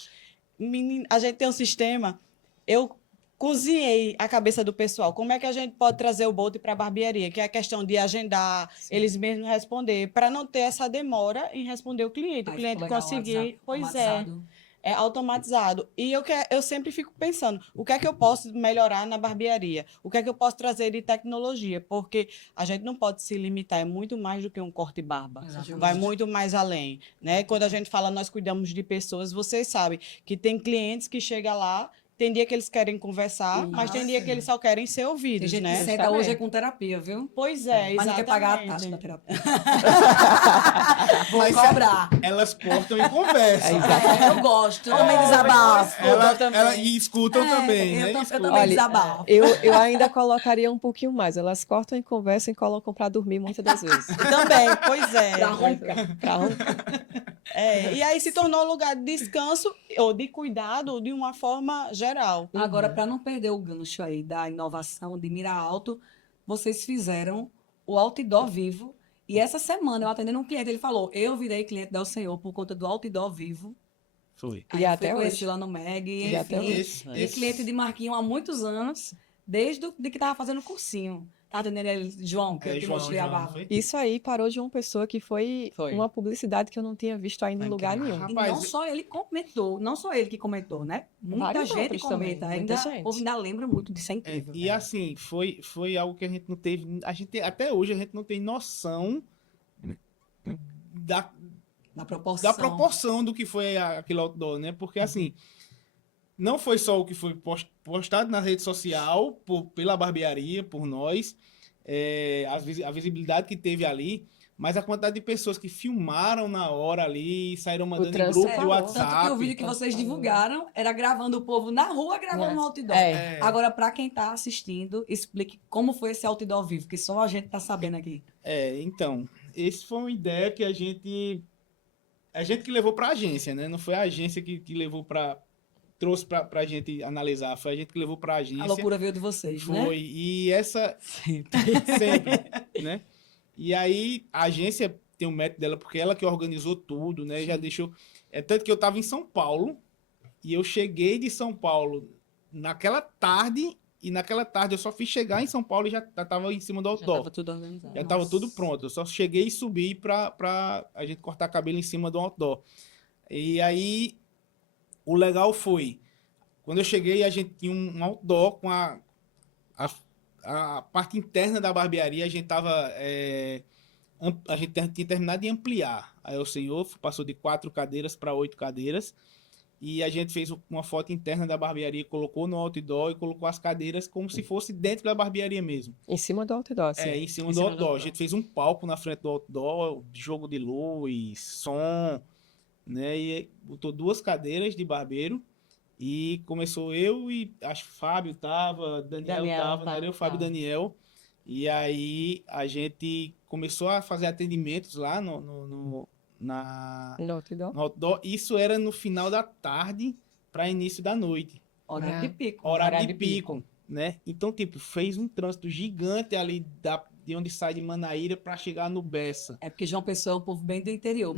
A gente tem um sistema. Eu cozinhei a cabeça do pessoal. Como é que a gente pode trazer o Bolt para a barbearia? Que é a questão de agendar, eles mesmos responder, para não ter essa demora em responder o cliente. Aí O cliente ficou legal, conseguir. WhatsApp Pois é. automatizado. É automatizado. E eu sempre fico pensando, o que é que eu posso melhorar na barbearia? O que é que eu posso trazer de tecnologia? Porque a gente não pode se limitar, é muito mais do que um corte e barba. Exatamente. Vai muito mais além, né? Quando a gente fala, nós cuidamos de pessoas, vocês sabem que tem clientes que chegam lá, tem dia que eles querem conversar, mas tem dia que eles só querem ser Tem ouvidos, gente né? que senta hoje com terapia, viu? Pois é, Mas não quer pagar a taxa exatamente. da terapia. Vou Mas cobrar. elas cortam e conversam. Eu gosto. Eu também desabafo. E escutam também, né? Eu Escutam. também desabafo. Eu ainda colocaria um pouquinho mais. Elas cortam e conversam e colocam para dormir muitas das vezes. Também, pois é. Pra roncar. Pra roncar. E aí se tornou um lugar de descanso ou de cuidado de uma forma geral. Agora, para não perder o gancho aí da inovação de mirar alto, vocês fizeram o outdoor vivo. E essa semana, eu atendendo um cliente, ele falou, eu virei cliente do Senhor por conta do outdoor vivo. Foi. Aí E eu até fui conheci hoje. lá no Meg, E até enfim. hoje. E cliente de Marquinho há muitos anos, desde que tava fazendo cursinho. Tá atendendo ele, João, que eu te mostrei a barba. foi? Isso aí parou de uma pessoa que foi uma publicidade que eu não tinha visto ainda em lugar nenhum. E Rapaz, não só ele comentou, não só ele que comentou, né? Muita Vários gente outros também, comenta. muita Ainda, gente. o povo ainda lembra muito disso, é incrível. E assim, foi algo que a gente não teve. Até hoje a gente não tem noção da Da proporção do que foi aquele outdoor, né? Porque assim, não foi só o que foi postado na rede social pela barbearia, por nós, a visibilidade que teve ali, mas a quantidade de pessoas que filmaram na hora ali, saíram mandando em grupo de transparou. WhatsApp. Tanto que o vídeo que vocês divulgaram era gravando o povo na rua, gravando no outdoor. É. Agora, para quem tá assistindo, explique como foi esse outdoor vivo, que só a gente tá sabendo aqui. Então, essa foi uma ideia que a gente que levou para a agência, né? Não foi a agência que levou trouxe para a gente analisar, foi a gente que levou para a agência. A loucura veio de vocês, né? Foi, e essa sempre, né? E aí a agência tem o mérito dela, porque ela que organizou tudo, né? Já deixou... tanto que eu tava em São Paulo, e eu cheguei de São Paulo naquela tarde, e naquela tarde eu só fiz chegar em São Paulo e já tava em cima do Já outdoor. estava tudo organizado. Já tava tudo pronto. Eu só cheguei e subi pra a gente cortar cabelo em cima do outdoor. E aí, o legal foi, quando eu cheguei, a gente tinha um outdoor com a parte interna da barbearia, a gente tinha terminado de ampliar. Aí o senhor passou de 4 cadeiras para 8 cadeiras. E a gente fez uma foto interna da barbearia, colocou no outdoor e colocou as cadeiras como se fosse dentro da barbearia mesmo. Em cima do outdoor, assim. Em cima Em do cima do outdoor. A outdoor. gente fez um palco na frente do outdoor, jogo de luz, som, né? E botou 2 cadeiras de barbeiro. E começou eu e acho que Fábio tava, Daniel tava, né? Eu, Fábio e Daniel. E aí a gente começou a fazer atendimentos lá no outdoor. outdoor. Isso era no final da tarde para início da noite. Horário de pico. Horário de pico, né? Então, tipo, fez um trânsito gigante ali de onde sai de Manaíra para chegar no Bessa. É porque João Pessoa é um povo bem do interior.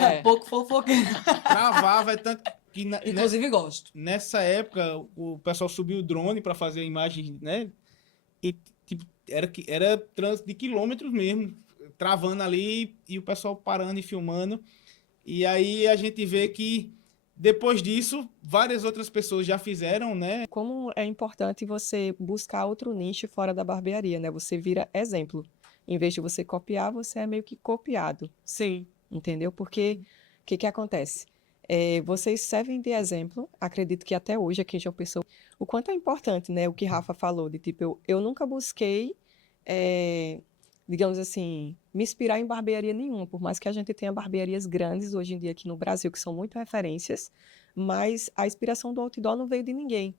É. Pouco fofoqueiro. Travava, é tanto que Inclusive gosto. nessa época o pessoal subiu o drone para fazer a imagem, né? E tipo, era trânsito de quilômetros mesmo, travando ali e o pessoal parando e filmando. E aí a gente vê que depois disso, várias outras pessoas já fizeram, né? Como é importante você buscar outro nicho fora da barbearia, né? Você vira exemplo. Em vez de você copiar, você é meio que copiado, Sim. entendeu? Porque o que acontece? Vocês servem de exemplo, acredito que até hoje aqui em João Pessoa, o quanto é importante, né? O que Rafa falou, de tipo, eu nunca busquei, digamos assim, me inspirar em barbearia nenhuma, por mais que a gente tenha barbearias grandes hoje em dia aqui no Brasil, que são muito referências, mas a inspiração do outdoor não veio de ninguém.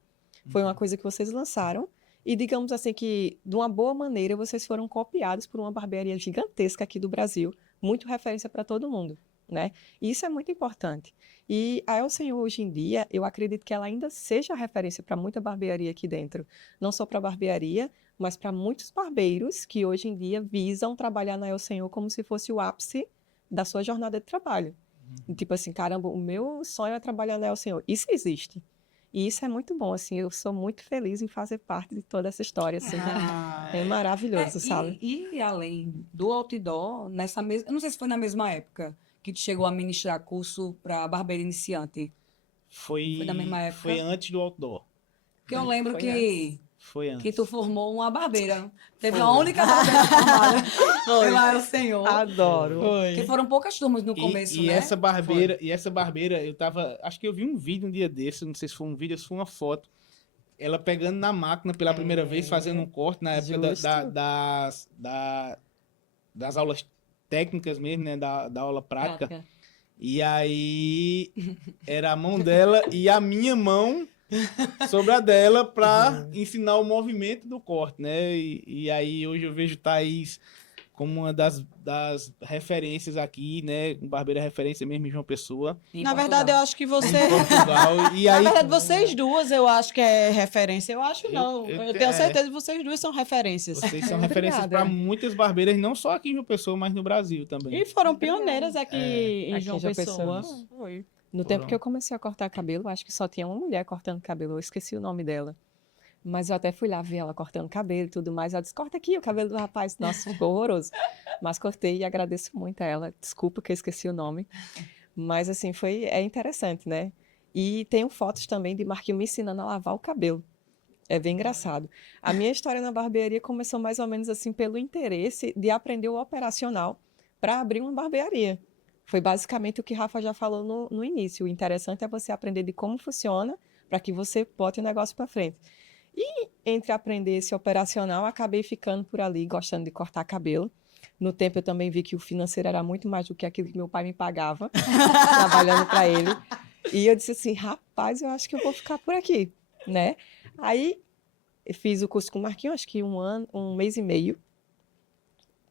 Foi uma coisa que vocês lançaram, e digamos assim que, de uma boa maneira, vocês foram copiados por uma barbearia gigantesca aqui do Brasil, muito referência para todo mundo, né? E isso é muito importante. E a El Senhor, hoje em dia, eu acredito que ela ainda seja referência para muita barbearia aqui dentro. Não só para barbearia, mas para muitos barbeiros que hoje em dia visam trabalhar na El Senhor como se fosse o ápice da sua jornada de trabalho. E, tipo assim, caramba, o meu sonho é trabalhar na El Senhor. Isso existe. E isso é muito bom, assim, eu sou muito feliz em fazer parte de toda essa história, assim. É maravilhoso, sabe? E além do outdoor, nessa mesma. Eu não sei se foi na mesma época que tu chegou a ministrar curso para barbeiro iniciante. Foi da mesma época? Foi antes do outdoor. Porque eu lembro Foi Foi antes. que tu formou uma barbeira. Teve a única barbeira formada pela El Senhor. Adoro. Que foram poucas turmas no começo, e né? essa barbeira, eu tava. Acho que eu vi um vídeo um dia desse, não sei se foi um vídeo ou se foi uma foto. Ela pegando na máquina pela primeira vez, fazendo um corte na época Justo. das aulas técnicas mesmo, né? Da aula prática. E aí era a mão dela e a minha mão sobre a dela para ensinar o movimento do corte, né? E aí hoje eu vejo Thaís como uma das referências aqui, né? Um barbeiro é referência mesmo em João Pessoa, Na verdade, eu acho que você. em Portugal. E Na aí, verdade, vocês duas eu acho que é referência. Eu acho não. eu- Eu tenho é. certeza que vocês duas são referências. vocês são Obrigada. referências para muitas barbeiras, não só aqui em João Pessoa, mas no Brasil também. E foram pioneiras aqui em Aqui em João João Pessoa. Foi. No tempo que eu comecei a cortar cabelo, acho que só tinha uma mulher cortando cabelo, eu esqueci o nome dela. Mas eu até fui lá ver ela cortando cabelo e tudo mais. Ela disse, corta aqui o cabelo do rapaz. Nossa, ficou horroroso. Mas cortei e agradeço muito a ela. Desculpa que eu esqueci o nome. Mas, assim, é interessante, né? E tenho fotos também de Marquinhos me ensinando a lavar o cabelo. É bem engraçado. A minha história na barbearia começou mais ou menos assim pelo interesse de aprender o operacional para abrir uma barbearia. Foi basicamente o que Rafa já falou no início. O interessante é você aprender de como funciona para que você bote o negócio para frente. E entre aprender esse operacional, acabei ficando por ali, gostando de cortar cabelo. No tempo eu também vi que o financeiro era muito mais do que aquilo que meu pai me pagava, trabalhando para ele. E eu disse assim, rapaz, eu acho que eu vou ficar por aqui, né? Aí eu fiz o curso com o Marquinhos, acho que um mês e meio,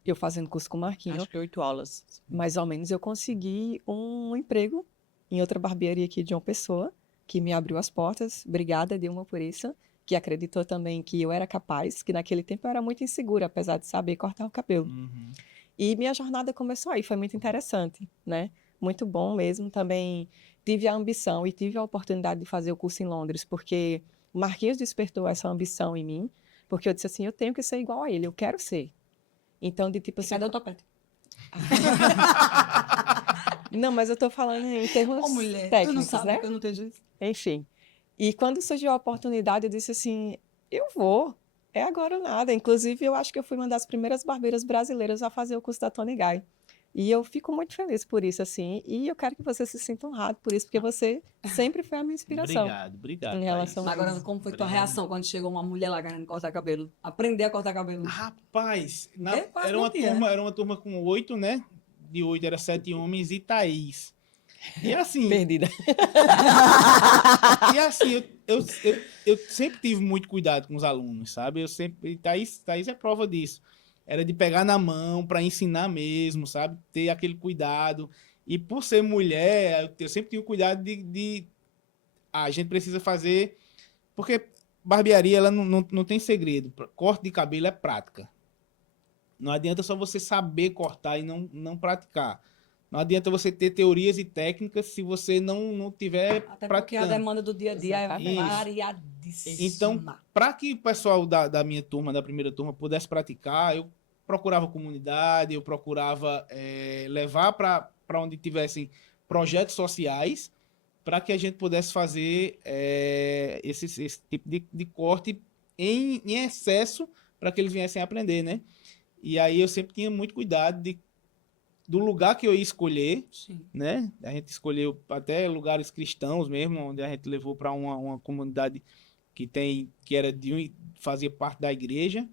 eu fazendo curso com o Marquinhos. Acho que 8 aulas. Mais ou menos eu consegui um emprego em outra barbearia aqui de João Pessoa, que me abriu as portas. Obrigada, Dilma, por isso. Que acreditou também que eu era capaz, que naquele tempo eu era muito insegura, apesar de saber cortar o cabelo. Uhum. E minha jornada começou aí, foi muito interessante, né? Muito bom mesmo. Também tive a ambição e tive a oportunidade de fazer o curso em Londres, porque o Marquinhos despertou essa ambição em mim, porque eu disse assim, eu tenho que ser igual a ele, eu quero ser. Então, de tipo E assim, cadê o topete? não, mas eu tô falando em termos Ô, mulher, tu não técnicos, sabe né? que eu não tenho jeito. Enfim. E quando surgiu a oportunidade, eu disse assim, eu vou, é agora ou nada. Inclusive, eu acho que eu fui uma das primeiras barbeiras brasileiras a fazer o curso da Tony Guy. E eu fico muito feliz por isso, assim, e eu quero que você se sinta honrado por isso, porque você sempre foi a minha inspiração Obrigado, em relação Thaís. a Mas agora, isso. como foi tua Obrigado. reação quando chegou uma mulher lá querendo cortar cabelo? Aprender a cortar cabelo. Rapaz, Quase era não uma tinha, turma, era uma turma com 8, né? De 8 era 7 homens e Thaís. E assim, Perdida. eu sempre tive muito cuidado com os alunos, sabe? Eu sempre, e Thaís é prova disso. Era de pegar na mão para ensinar mesmo, sabe? Ter aquele cuidado. E por ser mulher, eu sempre tive cuidado a gente precisa fazer, porque barbearia ela não tem segredo. Corte de cabelo é prática. Não adianta só você saber cortar e não praticar. Não adianta você ter teorias e técnicas se você não tiver Até porque a praticando. demanda do dia a dia é Exatamente. variadíssima. Então, para que o pessoal da minha turma, da primeira turma, pudesse praticar, eu procurava comunidade, eu procurava levar para onde tivessem projetos sociais, para que a gente pudesse fazer esse tipo de corte em excesso, para que eles viessem aprender, né? E aí eu sempre tinha muito cuidado do lugar que eu ia escolher, Sim. né? A gente escolheu até lugares cristãos mesmo, onde a gente levou para uma comunidade que era fazia parte da igreja,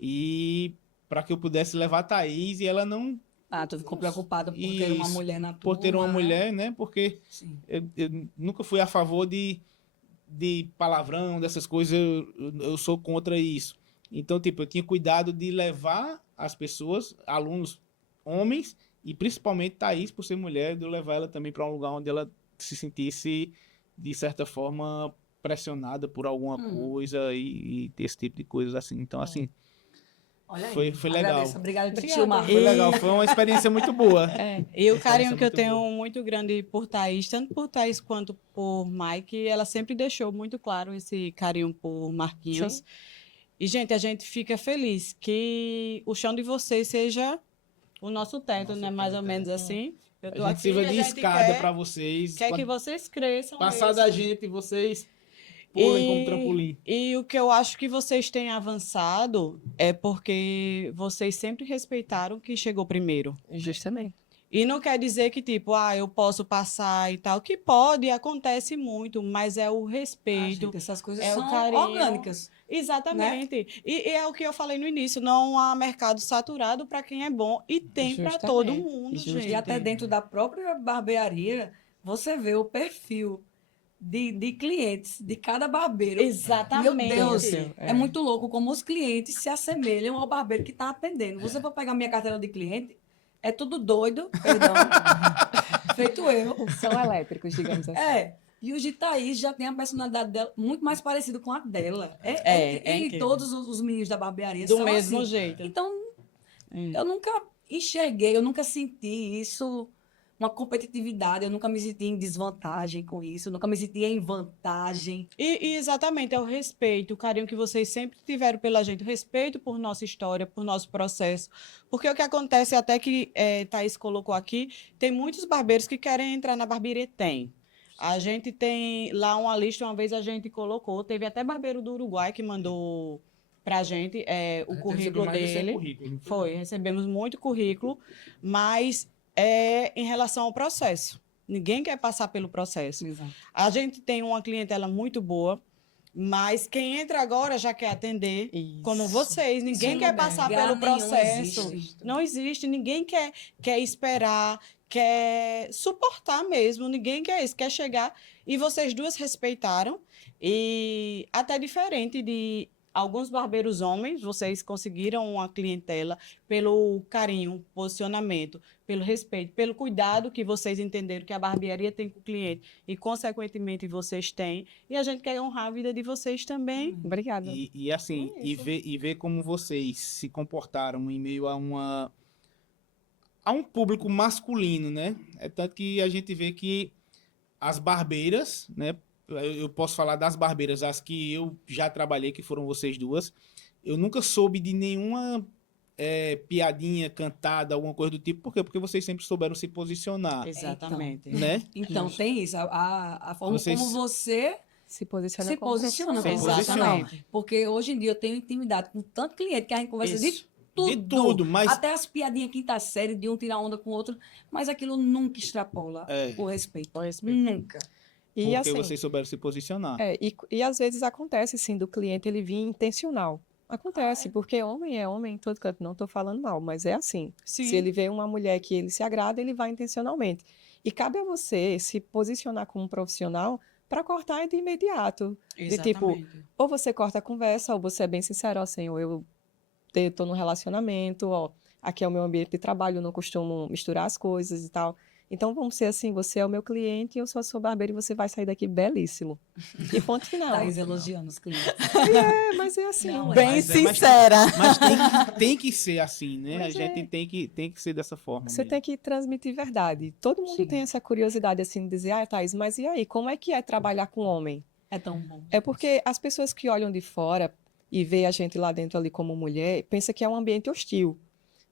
e para que eu pudesse levar a Thaís e ela não. Ah, tu ficou preocupada por ter uma Isso, mulher na por ter uma turma, né? mulher, né? Porque Sim. eu nunca fui a favor de palavrão, dessas coisas, eu sou contra isso. Então, tipo, eu tinha cuidado de levar as pessoas, alunos, homens, e principalmente Thaís, por ser mulher, de eu levar ela também para um lugar onde ela se sentisse, de certa forma, pressionada por alguma coisa e esse tipo de coisas assim. Então, assim, Olha aí. foi legal. Agradeço. Obrigada, Obrigada. tio Marcos. Foi legal, foi uma experiência muito boa. E o Uma carinho experiência que eu muito tenho boa. muito grande por Thaís, tanto por Thaís quanto por Mike, ela sempre deixou muito claro esse carinho por Marquinhos. Sim. E, gente, a gente fica feliz que o chão de vocês seja o nosso teto, Nosso né? Mais teto, ou menos assim. Eu A tô gente aqui, sirva a de gente escada para vocês. quer que vocês cresçam Passar mesmo. da gente, vocês pulem como trampolim. E o que eu acho que vocês têm avançado é porque vocês sempre respeitaram quem chegou primeiro. Justamente. E não quer dizer que, tipo, eu posso passar e tal. Que pode, acontece muito, mas é o Ah, respeito. gente, essas coisas é o são carinho. orgânicas. Exatamente. E é o que eu falei no início, não há mercado saturado para quem é bom e tem para Justamente. todo mundo, Justo. gente. E até dentro da própria barbearia, você vê o perfil de clientes de cada barbeiro. Exatamente. Meu Deus, Sim, é muito louco como os clientes se assemelham ao barbeiro que está atendendo. Você for pegar minha carteira de cliente, é tudo doido, perdão, feito eu. São elétricos, digamos assim. É, e o de Thaís já tem a personalidade dela muito mais parecida com a dela. É E incrível. todos os meninos da barbearia Do são mesmo assim. jeito. Então, É. eu nunca enxerguei, eu nunca senti isso, uma competitividade, eu nunca me senti em desvantagem com isso, eu nunca me senti em vantagem. E exatamente, é o respeito, o carinho que vocês sempre tiveram pela gente, o respeito por nossa história, por nosso processo. Porque o que acontece, até que Thaís colocou aqui, tem muitos barbeiros que querem entrar na barbearia, tem. A gente tem lá uma lista, uma vez a gente colocou, teve até barbeiro do Uruguai que mandou pra gente o currículo dele. Recebemos muito currículo, mas em relação ao processo. Ninguém quer passar pelo processo. Exato. A gente tem uma clientela muito boa, mas quem entra agora já quer atender, Isso. como vocês. Ninguém Isso quer em passar lugar pelo nenhum processo. existe. Não existe. Ninguém quer esperar, quer suportar mesmo. Ninguém quer isso. Quer chegar. E vocês duas respeitaram. E até diferente de alguns barbeiros homens, vocês conseguiram uma clientela pelo carinho, posicionamento, pelo respeito, pelo cuidado que vocês entenderam que a barbearia tem com o cliente e, consequentemente, vocês têm. E a gente quer honrar a vida de vocês também. Obrigada. E assim, É isso. ver como vocês se comportaram em meio a há um público masculino, né? É tanto que a gente vê que as barbeiras, né? Eu posso falar das barbeiras, as que eu já trabalhei, que foram vocês duas. Eu nunca soube de nenhuma piadinha cantada, alguma coisa do tipo. Por quê? Porque vocês sempre souberam se posicionar, Exatamente. né? Então, tem isso. A forma Vocês- como você Se posiciona se como posiciona como Se profissional. Exatamente. Porque hoje em dia eu tenho intimidade com tanto cliente que a gente conversa de Isso. tudo. De tudo, mas Até as piadinhas quinta série, de um tirar onda com o outro. Mas aquilo nunca extrapola o respeito. Com respeito. Nunca. E porque assim, vocês souberam se posicionar. e às vezes acontece, sim, do cliente ele vir intencional. Acontece, porque homem é homem em todo canto. Não estou falando mal, mas é assim. Sim. Se ele vê uma mulher que ele se agrada, ele vai intencionalmente. E cabe a você se posicionar como profissional para cortar de imediato. De tipo, Exatamente. ou você corta a conversa, ou você é bem sincero, ó, Senhor, eu estou num relacionamento, ó, aqui é o meu ambiente de trabalho, eu não costumo misturar as coisas e tal. Então, vamos ser assim, você é o meu cliente, eu sou a sua barbeira e você vai sair daqui belíssimo. E ponto final. Thaís elogiando os clientes. Mas é assim. Não, Bem Mas sincera. Mas tem que ser assim, né? Mas a gente tem que ser dessa forma Você mesmo. tem que transmitir verdade. Todo mundo Sim. tem essa curiosidade, assim, de dizer, Thaís, mas e aí, como é que é trabalhar com homem? É tão bom. É porque as pessoas que olham de fora e vê a gente lá dentro ali como mulher, pensa que é um ambiente hostil.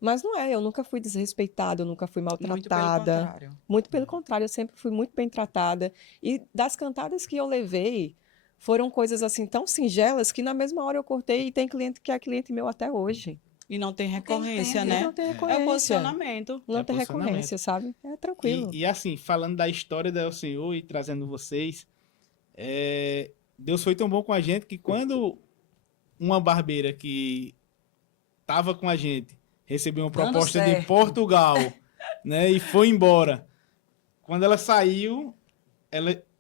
Mas não é, eu nunca fui desrespeitada, eu nunca fui Muito pelo maltratada. contrário. Muito pelo contrário, eu sempre fui muito bem tratada. E das cantadas que eu levei, foram coisas assim tão singelas que na mesma hora eu cortei e tem cliente que é cliente meu até hoje. E não tem recorrência, tempo. E né? não tem É o recorrência. posicionamento. Não É tem posicionamento. recorrência, sabe? É tranquilo. E assim, falando da história do Senhor e trazendo vocês, Deus foi tão bom com a gente que quando uma barbeira que estava com a gente recebeu uma Dando proposta de certo. Portugal, né, e foi embora. Quando ela saiu,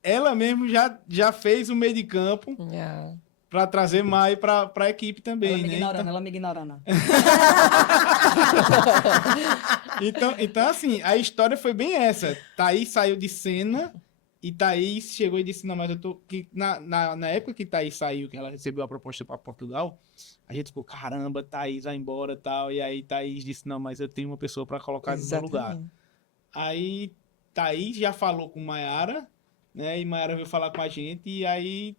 ela mesmo já fez o meio de campo Yeah. para trazer mais para a equipe Ela também, me né? ignorando, ela me ignorando. Então, assim, a história foi bem essa. Thaís saiu de cena e Thaís chegou e disse, não, mas eu tô... Que na época que Thaís saiu, que ela recebeu a proposta para Portugal, a gente ficou, caramba, Thaís vai embora e tal. E aí Thaís disse, não, mas eu tenho uma pessoa para colocar no meu lugar. Exatamente. Aí Thaís já falou com Maiara, né? E Maiara veio falar com a gente e aí...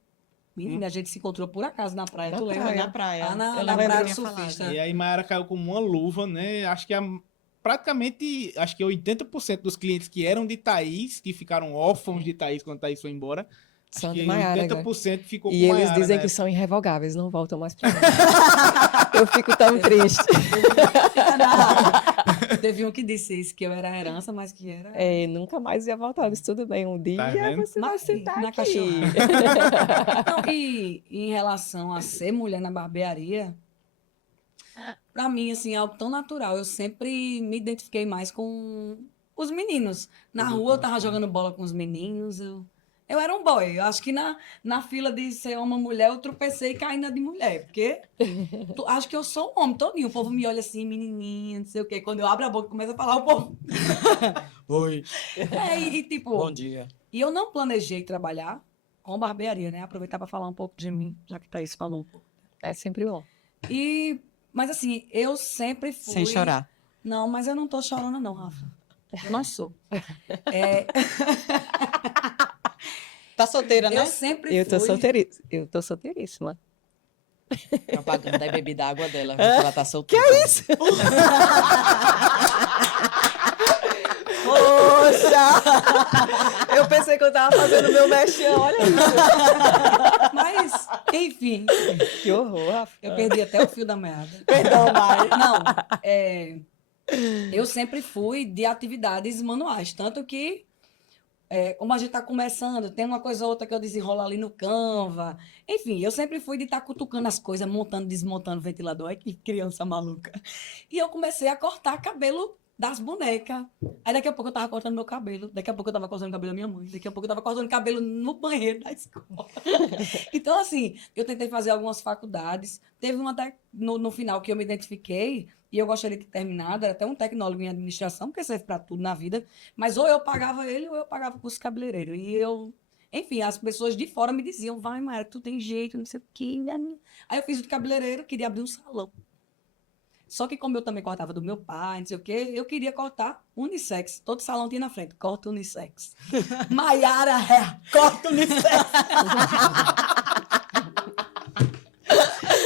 Menina, a gente se encontrou por acaso na praia, Na tu lembra? praia. Na praia. Lá na Eu praia lembro do que tinha falado. surfista. E aí Maiara caiu como uma luva, né? Acho que praticamente, acho que 80% dos clientes que eram de Thaís, que ficaram órfãos de Thaís quando Thaís foi embora, São acho de que Maiara, 80% ficou com E eles Maiara, dizem né? que são irrevogáveis, não voltam mais pra mim. Eu fico tão triste. Teve um que disse isso, que eu era herança, mas que era... É, nunca mais ia voltar. Eu disse, tudo bem, um dia vendo? você vai sentar na aqui. cachorrada. Não, e em relação a ser mulher na barbearia, pra mim, assim, é algo tão natural. Eu sempre me identifiquei mais com os meninos. Na rua, eu tava jogando bola com os meninos, eu era um boy. Eu acho que na fila de ser uma mulher, eu tropecei e caí na de mulher. Porque acho que eu sou um homem todinho. O povo me olha assim, menininha, não sei o quê. Quando eu abro a boca, começa a falar, o povo... Oi, Tipo... bom dia. E eu não planejei trabalhar com barbearia, né? Aproveitar para falar um pouco de mim, já que Thaís falou um pouco. É sempre bom. Mas assim, eu sempre fui... Sem chorar. Não, mas eu não tô chorando não, Rafa. Eu não sou. Tá solteira, né? Eu sempre Eu tô fui... solteiríssima. Eu tô solteiríssima. Propaganda da bebida água dela. Ela tá solteira. Que é isso? Poxa! Eu pensei que eu tava fazendo meu mexão, olha isso. Mas, enfim, Que horror, Rafa. eu perdi até o fio da meada. Perdão, Mai. Não, eu sempre fui de atividades manuais, tanto que, como a gente está começando, tem uma coisa ou outra que eu desenrolo ali no Canva. Enfim, eu sempre fui de estar cutucando as coisas, montando, desmontando o ventilador. Ai, que criança maluca. E eu comecei a cortar cabelo das bonecas. Aí daqui a pouco eu tava cortando meu cabelo, daqui a pouco eu tava cortando o cabelo da minha mãe, daqui a pouco eu tava cortando cabelo no banheiro da escola. Então, assim, eu tentei fazer algumas faculdades. Teve uma até no final que eu me identifiquei, e eu gostaria de ter terminado, era até um tecnólogo em administração, porque serve para tudo na vida, mas ou eu pagava ele ou eu pagava o curso cabeleireiro. E eu, enfim, as pessoas de fora me diziam, vai, Maia, tu tem jeito, não sei o quê. Aí eu fiz o de cabeleireiro, queria abrir um salão. Só que como eu também cortava do meu pai, não sei o quê, eu queria cortar unissex. Todo salão tinha na frente, corta unissex. Maiara corta unissex.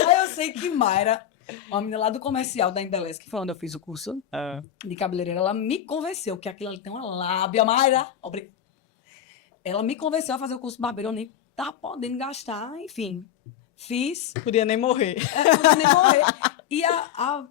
Aí eu sei que Mayra, uma menina lá do comercial da Indeles, que foi onde eu fiz o curso de cabeleireira, ela me convenceu que aquilo ali tem uma lábia, Mayra. Ela me convenceu a fazer o curso de barbeiro, eu nem tava podendo gastar, enfim. Fiz, Podia nem morrer. não podia nem morrer. E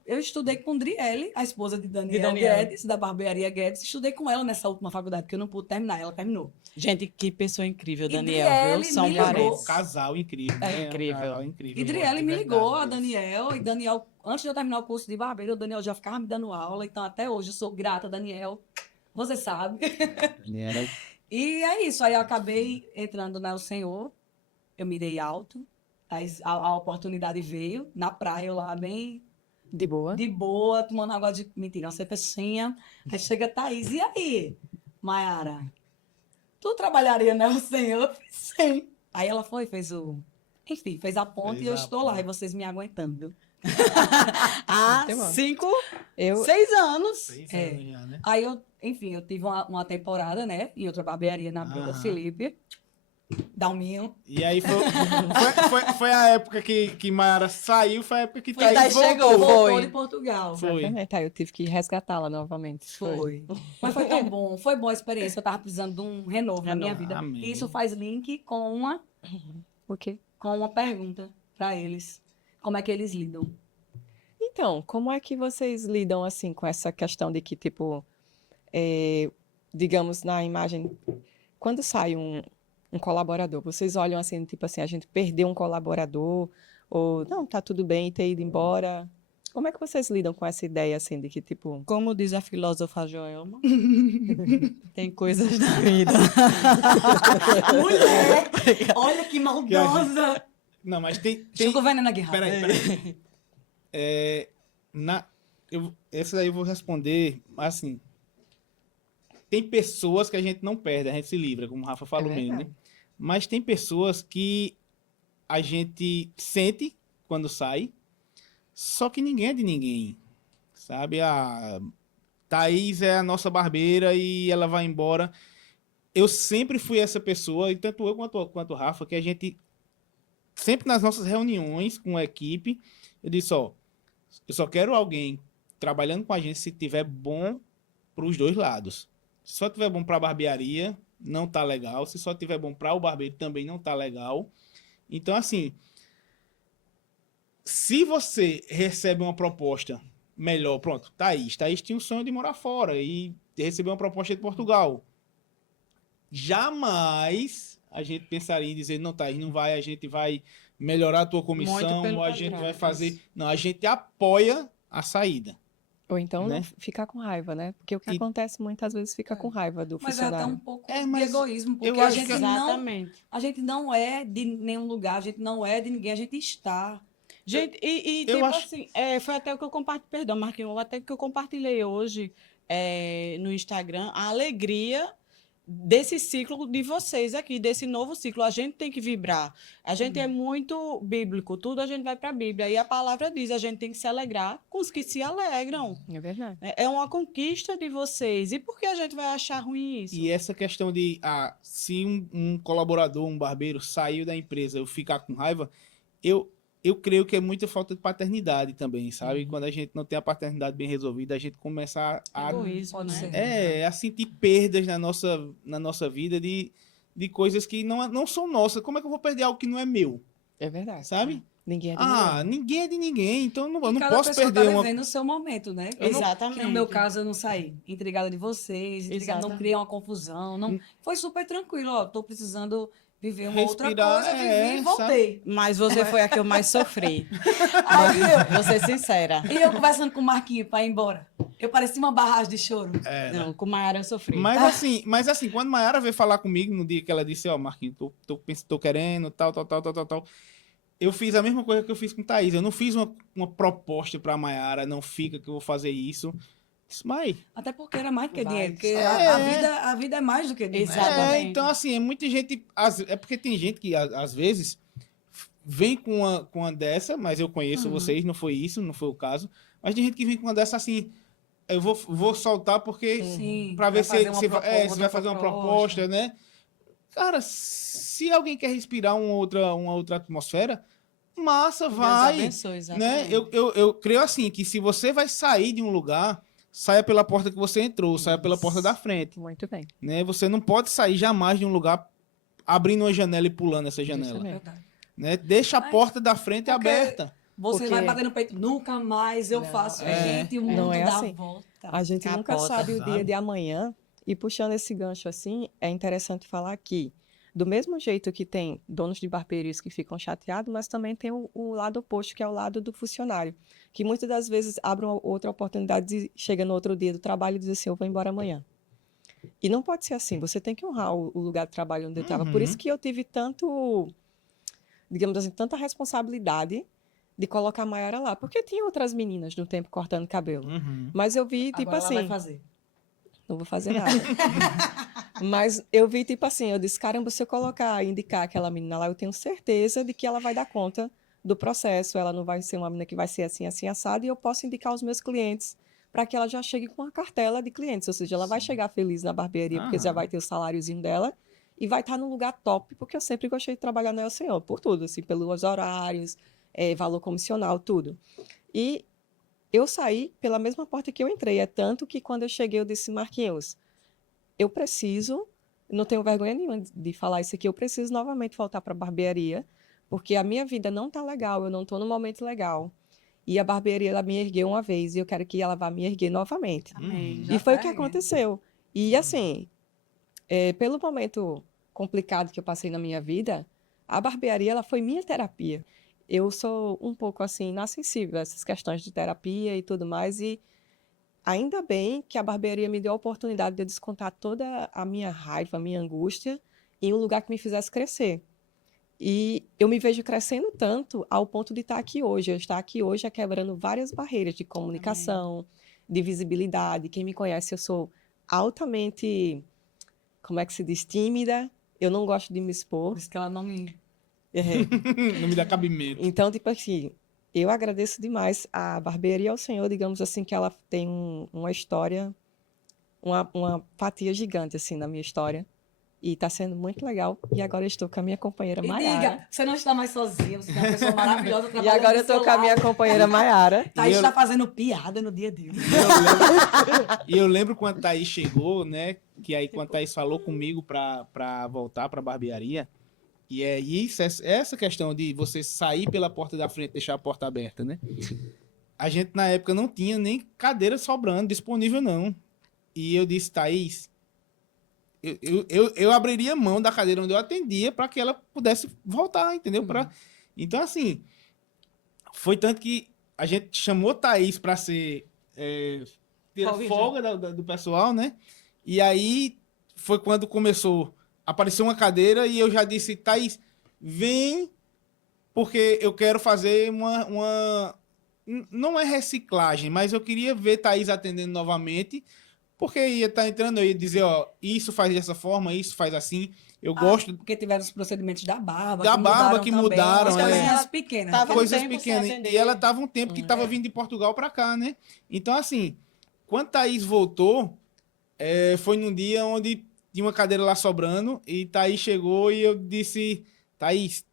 eu estudei com Driele, a esposa de Daniel Guedes, da barbearia Guedes. Estudei com ela nessa última faculdade, porque eu não pude terminar, ela terminou. Gente, que pessoa incrível, E Daniel, Driele viu? São me ligou. parentes. Um casal incrível. né? incrível. Um casal incrível. E Driele de me ligou, verdade. a Daniel, e Daniel, antes de eu terminar o curso de barbeiro, o Daniel já ficava me dando aula, então até hoje eu sou grata, Daniel. Você sabe. Era- E é isso, aí eu acabei entrando no Senhor, eu mirei alto, a oportunidade veio, na praia, eu lá bem De boa. de boa, tomando água de mentira, uma cervecinha. Aí chega a Thaís, e aí, Mayara? Tu trabalharia no Senhor? Eu fiz, sim. Aí ela fez enfim, fez a ponte Fez e eu a estou lá, ponte. e vocês me aguentando, viu? Há Muito bom. 6 Eu, anos. 6 É. anos já, né? Aí enfim, eu tive uma temporada, né, em outra barbearia na Bruna Aham. Felipe, Dalminho. E aí foi a época que Mayara saiu, foi a época que Foi, Thaís Thaís chegou. voltou. Voltou Foi. de Portugal. Foi. exatamente, aí eu tive que resgatá-la novamente. Foi. Mas foi tão bom, foi boa a experiência. Eu tava precisando de um renovo na minha vida. Amém. E isso faz link com O quê? uma pergunta para eles. Como é que eles lidam? Então, como é que vocês lidam assim com essa questão de que, tipo, digamos, na imagem, quando sai um colaborador, vocês olham assim, tipo assim, a gente perdeu um colaborador, ou não, tá tudo bem ter ido embora. Como é que vocês lidam com essa ideia assim de que, tipo, Como diz a filósofa Joelma, tem coisas da vida. Mulher! Olha que maldosa! Não, mas tem. Jogou veneno na guerra. Peraí. Essa daí eu vou responder assim. Tem pessoas que a gente não perde, a gente se livra, como o Rafa falou mesmo, né? verdade. Mas tem pessoas que a gente sente quando sai, só que ninguém é de ninguém, sabe? A Thaís é a nossa barbeira e ela vai embora. Eu sempre fui essa pessoa, e tanto eu quanto o Rafa, que a gente, sempre nas nossas reuniões com a equipe, eu disse, ó, eu só quero alguém trabalhando com a gente se tiver bom para os dois lados. Se só tiver bom para a barbearia, não tá legal. Se só tiver bom para o barbeiro, também não tá legal. Então, assim, se você recebe uma proposta melhor, pronto, Thaís tinha o sonho de morar fora e receber uma proposta de Portugal. Jamais a gente pensaria em dizer, não, Thaís, não vai, a gente vai melhorar a tua comissão, pelo ou a gente contrário, vai fazer... isso. Não, a gente apoia a saída. ou então Né? ficar com raiva, né? Porque o que E- acontece muitas vezes fica com raiva do Mas é até funcionário. um pouco É, de mas egoísmo, porque eu a acho gente, que- Exatamente. a gente não é de nenhum lugar, a gente não é de ninguém, a gente está. Gente, Eu tipo acho- assim, foi até o que eu compartilhei, perdão, Marquinhos, até que eu compartilhei hoje no Instagram, a alegria desse ciclo de vocês aqui, desse novo ciclo. A gente tem que vibrar. A gente é muito bíblico, tudo a gente vai para a Bíblia. E a palavra diz, a gente tem que se alegrar com os que se alegram. É verdade. É uma conquista de vocês. E por que a gente vai achar ruim isso? E essa questão de, se um colaborador, um barbeiro, saiu da empresa, eu ficar com raiva, eu creio que é muita falta de paternidade também, sabe? Quando a gente não tem a paternidade bem resolvida, a gente começa a Egoísmo, pode né? ser. a sentir perdas na nossa vida de coisas que não são nossas. Como é que eu vou perder algo que não é meu, É verdade. sabe? Ninguém é de ninguém. Ninguém é de ninguém, então eu não Cada posso pessoa perder tá uma... vivendo o seu momento, né? Exatamente. Que no meu caso, eu não saí intrigada de vocês, intrigada, não Exato. criei uma confusão, não. Foi super tranquilo, ó, tô precisando viver uma outra Respirar, coisa, vivi e sabe? voltei. Mas você foi a que eu mais sofri. Aí Vou ser sincera. eu conversando com o Marquinhos pra ir embora, eu parecia uma barragem de choro. Não, com Mayara eu sofri. Mas assim, quando Mayara veio falar comigo no dia que ela disse, ó, Marquinhos, tô querendo, tal, eu fiz a mesma coisa que eu fiz com Thaís. Eu não fiz uma proposta pra Mayara, não fica que eu vou fazer isso. Disse, Mai, Até porque era mais do que Vai. dinheiro, porque É. a vida é mais do que dinheiro. Exatamente. então assim, é muita gente, é porque tem gente que às vezes vem com uma dessa, mas eu conheço vocês, não foi isso, não foi o caso. Mas tem gente que vem com uma dessa assim, eu vou soltar porque Sim, para ver vai fazer se uma você vai, proposta, se vai fazer uma proposta, né? Cara, se alguém quer respirar uma outra atmosfera, massa, Deus vai, abençoe, né? exatamente. Eu creio assim, que se você vai sair de um lugar, saia pela porta que você entrou, saia pela porta da frente, Muito bem. né? Você não pode sair jamais de um lugar abrindo uma janela e pulando essa janela, Justamente. Verdade. né? Deixa a Mas porta da frente porque aberta. Você Porque- vai bater no peito, nunca mais eu Não, faço. é. Gente, o Não mundo é dá assim. volta. A gente nunca Capota, sabe o dia sabe? de amanhã. E puxando esse gancho assim, é interessante falar que, do mesmo jeito que tem donos de barbearias que ficam chateados, mas também tem o lado oposto, que é o lado do funcionário, que muitas das vezes abre uma outra oportunidade e chega no outro dia do trabalho e diz assim, eu vou embora amanhã. E não pode ser assim, você tem que honrar o lugar de trabalho onde eu estava. Por Uhum. isso que eu tive tanto, digamos assim, tanta responsabilidade de colocar a Mayara lá, porque tinha outras meninas no tempo cortando cabelo. Uhum. Mas eu vi, tipo Agora ela vai assim, fazer. não vou fazer nada. Mas eu vi, tipo assim, eu disse, caramba, se eu colocar, indicar aquela menina lá, eu tenho certeza de que ela vai dar conta do processo. Ela não vai ser uma menina que vai ser assim, assim, assada, e eu posso indicar os meus clientes para que ela já chegue com uma cartela de clientes. Ou seja, ela vai chegar feliz na barbearia, porque já Aham. vai ter o saláriozinho dela, e vai estar num lugar top, porque eu sempre gostei de trabalhar no El Senhor, por tudo, assim, pelos horários, valor comissional, tudo. E eu saí pela mesma porta que eu entrei. É tanto que quando eu cheguei, eu disse, Marquinhos, eu preciso, não tenho vergonha nenhuma de falar isso aqui, eu preciso novamente voltar para a barbearia, porque a minha vida não tá legal, eu não estou num momento legal. E a barbearia, ela me ergueu uma vez, e eu quero que ela vá me erguer novamente. Amém. Uhum. Já E foi o tá que erguendo. aconteceu. E assim, pelo momento complicado que eu passei na minha vida, a barbearia, ela foi minha terapia. Eu sou um pouco assim, inassensível a essas questões de terapia e tudo mais, e ainda bem que a barbearia me deu a oportunidade de eu descontar toda a minha raiva, a minha angústia, em um lugar que me fizesse crescer. E eu me vejo crescendo tanto ao ponto de estar aqui hoje. Eu estar aqui hoje é quebrando várias barreiras de comunicação, de visibilidade. Quem me conhece, eu sou altamente, como é que se diz, tímida. Eu não gosto de me expor. Por isso que ela não me... Não me dá cabimento. Então, tipo assim, eu agradeço demais a barbearia ao Senhor, digamos assim, que ela tem uma história, uma fatia gigante, assim, na minha história. E tá sendo muito legal. E agora eu estou com a minha companheira E Mayara. diga, você não está mais sozinha, você é uma pessoa maravilhosa E trabalhando agora do eu tô seu com a minha lado. companheira Mayara. Thaís E eu- está fazendo piada no dia a dia. E eu lembro quando a Thaís chegou, né? Que aí quando a Thaís falou comigo pra voltar pra barbearia. E é isso, essa questão de você sair pela porta da frente e deixar a porta aberta, né? A gente na época não tinha nem cadeira sobrando, disponível não. E eu disse, Thaís, eu abriria mão da cadeira onde eu atendia para que ela pudesse voltar, entendeu? Então, assim, foi tanto que a gente chamou Thaís para ser ter a folga do pessoal, né? E aí foi quando começou, apareceu uma cadeira e eu já disse, Thaís, vem, porque eu quero fazer não é reciclagem, mas eu queria ver Thaís atendendo novamente, porque ia estar entrando, eu ia dizer, ó, isso faz dessa forma, isso faz assim. Eu gosto Porque tiveram os procedimentos da barba, Da barba que mudaram, Umas é. coisinhas pequenas. Tava Porque- coisas tempo sem pequenas. atender. E ela tava um tempo que tava vindo de Portugal para cá, né? Então, assim, quando Thaís voltou, foi num dia onde tinha uma cadeira lá sobrando, e Thaís chegou e eu disse, Thaís,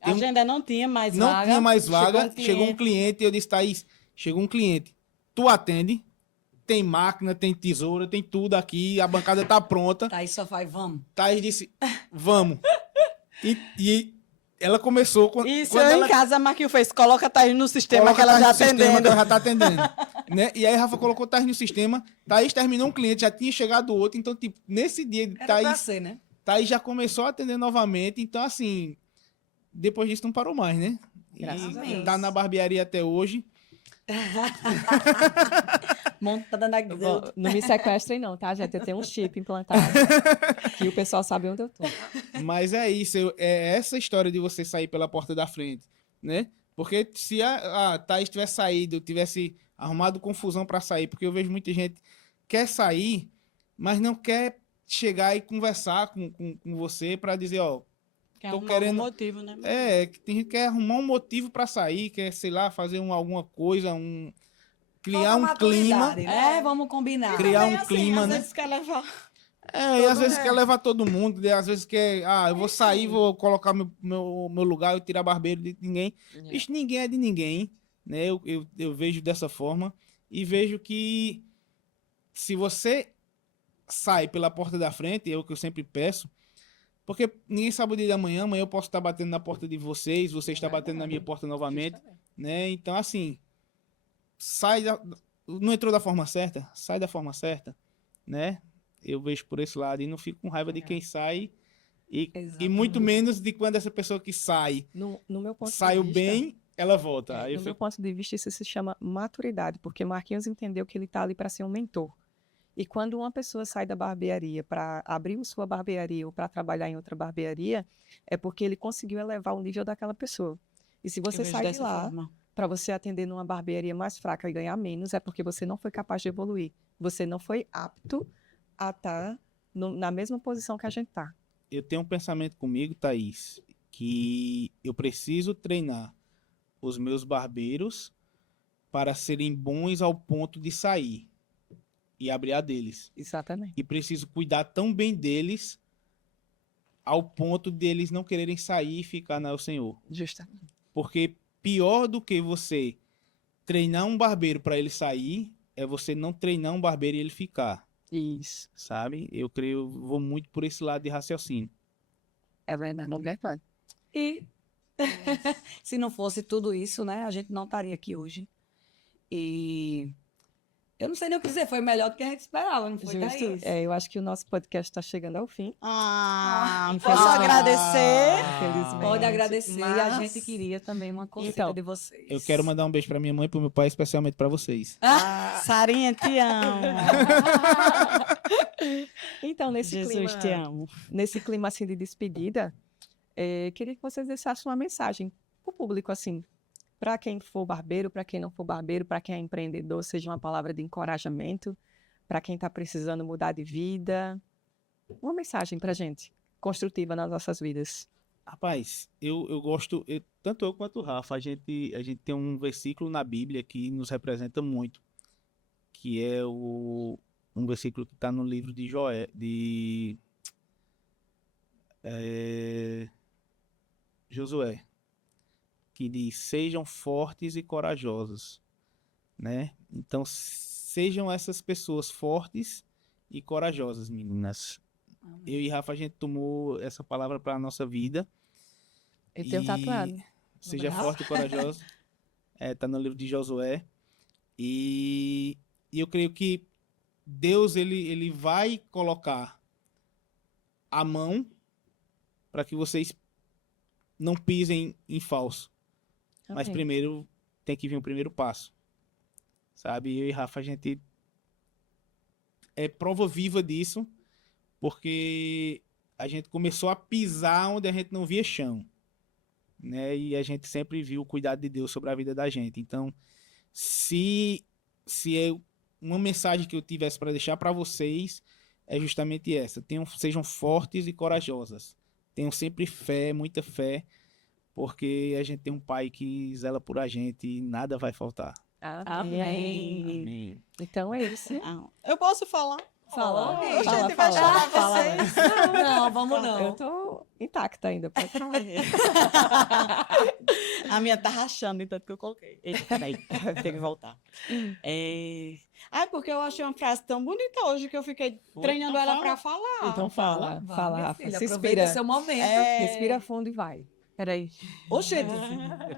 A agenda não tinha mais não vaga. tinha mais vaga, Chegou chegou um cliente, e eu disse, Thaís, chegou um cliente, tu atende, tem máquina, tem tesoura, tem tudo aqui, a bancada tá pronta. Thaís só vai, vamos. Thaís disse, vamos. E ela começou... Isso, quando eu ela em casa, a Marquinhos fez, coloca a Thaís no sistema coloca que ela Thaís já no sistema atendendo. que ela já tá atendendo. Né? E aí Rafa colocou Thaís no sistema, Thaís terminou um cliente, já tinha chegado outro, então, tipo, nesse dia, Era pra Thaís, ser, né? Thaís já começou a atender novamente, então, assim, depois disso não parou mais, né? Graças a E Deus. tá na barbearia até hoje. Montada na... Não me sequestrem não, tá, gente? Eu tenho um chip implantado. Que o pessoal sabe onde eu tô. Mas é isso, é essa história de você sair pela porta da frente, né? Porque se a Thaís tivesse saído, tivesse arrumado confusão para sair, porque eu vejo muita gente quer sair, mas não quer chegar e conversar com você para dizer, ó, Quer tô arrumar querendo... algum motivo, né? Que tem gente que quer arrumar um motivo para sair, quer, sei lá, fazer alguma coisa, criar Falta um clima, maturidade, né? Vamos combinar. E criar também, um assim, clima, às né? vezes quer levar. E às vezes quer levar todo mundo, e às vezes quer, eu vou sair, Enfim. vou colocar meu lugar e tirar barbeiro de ninguém. Bicho, ninguém é de ninguém, né? Eu vejo dessa forma e vejo que se você sai pela porta da frente, é o que eu sempre peço, porque ninguém sabe o dia da manhã, amanhã eu posso estar batendo na porta de vocês, vocês estão batendo na minha porta novamente, né? Então, assim, não entrou da forma certa, sai da forma certa, né? Eu vejo por esse lado e não fico com raiva de quem sai e muito menos de quando essa pessoa que sai No meu ponto de saiu vista, bem, ela volta. Aí eu no meu fico, ponto de vista, isso se chama maturidade, porque Marquinhos entendeu que ele está ali para ser um mentor. E quando uma pessoa sai da barbearia para abrir sua barbearia ou para trabalhar em outra barbearia, é porque ele conseguiu elevar o nível daquela pessoa. E se Eu você vejo sai de dessa lá forma. para você atender numa barbearia mais fraca e ganhar menos, é porque você não foi capaz de evoluir. Você não foi apto a estar na mesma posição que a gente está. eu tenho um pensamento comigo, Thaís, que eu preciso treinar os meus barbeiros para serem bons ao ponto de sair e abrir a deles. Exatamente. E preciso cuidar tão bem deles ao ponto deles não quererem sair e ficar na El Senhor. Justamente. Porque pior do que você treinar um barbeiro para ele sair é você não treinar um barbeiro e ele ficar, Isso. sabe? Eu creio, vou muito por esse lado de raciocínio. É verdade. Não é verdade. E se não fosse tudo isso, né, a gente não estaria aqui hoje. E eu não sei nem o que dizer, foi melhor do que a gente esperava, não foi, Justo. Thaís? Eu acho que o nosso podcast está chegando ao fim. Posso infelizmente. agradecer? Infelizmente. Pode agradecer, e a mas- gente queria também uma consulta Então, de vocês. Eu quero mandar um beijo para minha mãe e para meu pai, especialmente para vocês. Sarinha, te amo. Então, Jesus, te amo. nesse clima assim de despedida, queria que vocês deixassem uma mensagem para o público, assim, para quem for barbeiro, para quem não for barbeiro, para quem é empreendedor, seja uma palavra de encorajamento, para quem está precisando mudar de vida. Uma mensagem para gente, construtiva nas nossas vidas. Rapaz, eu gosto, tanto eu quanto o Rafa, a gente tem um versículo na Bíblia que nos representa muito, que é um versículo que está no livro de Josué, que diz: sejam fortes e corajosos, né? Então, sejam essas pessoas fortes e corajosas, meninas. Eu e Rafa, a gente tomou essa palavra para a nossa vida. Eu tenho tatuado. Seja Abraço. forte e corajoso. Tá no livro de Josué. E eu creio que Deus ele vai colocar a mão para que vocês não pisem em falso. Mas Amém. primeiro tem que vir o primeiro passo. Sabe? Eu e Rafa, a gente é prova viva disso, porque a gente começou a pisar onde a gente não via chão, né? E a gente sempre viu o cuidado de Deus sobre a vida da gente. Então, se é uma mensagem que eu tivesse para deixar para vocês, é justamente essa: sejam fortes e corajosas. Tenham sempre fé, muita fé, porque a gente tem um Pai que zela por a gente e nada vai faltar. Amém. Amém. Então é isso. Eu posso falar? Fala. Oh, Fala, gente, vai chamar fala. vocês. Não, vamos Eu não. tô intacta ainda. Pode falar. A minha tá rachando, então que eu coloquei. Eita, peraí, tem que voltar. Porque eu achei uma frase tão bonita hoje que eu fiquei treinando ela pra falar. Então fala, Vai, fala, minha Rafa. filha, Se aproveita inspira. seu momento. Respira fundo e vai. Peraí. Oxente,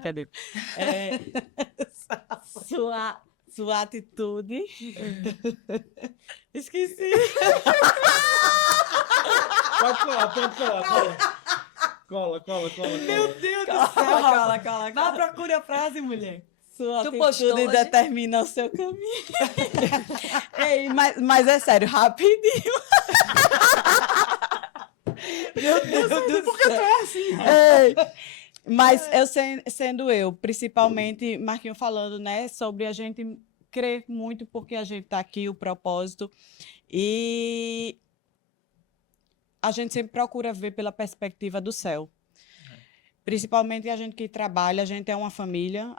Cadê? Sua atitude. Esqueci. Pode colar. Cola. Meu Deus do céu. Cola. Vá, procure a frase, mulher. Sua Tu postou atitude hoje? determina o seu caminho. Ei, mas é sério, rapidinho. Meu Deus do céu. Ei, mas eu sendo eu, principalmente, Marquinhos falando, né, sobre a gente crer muito porque a gente está aqui, o propósito, e a gente sempre procura ver pela perspectiva do céu. Principalmente a gente que trabalha, a gente é uma família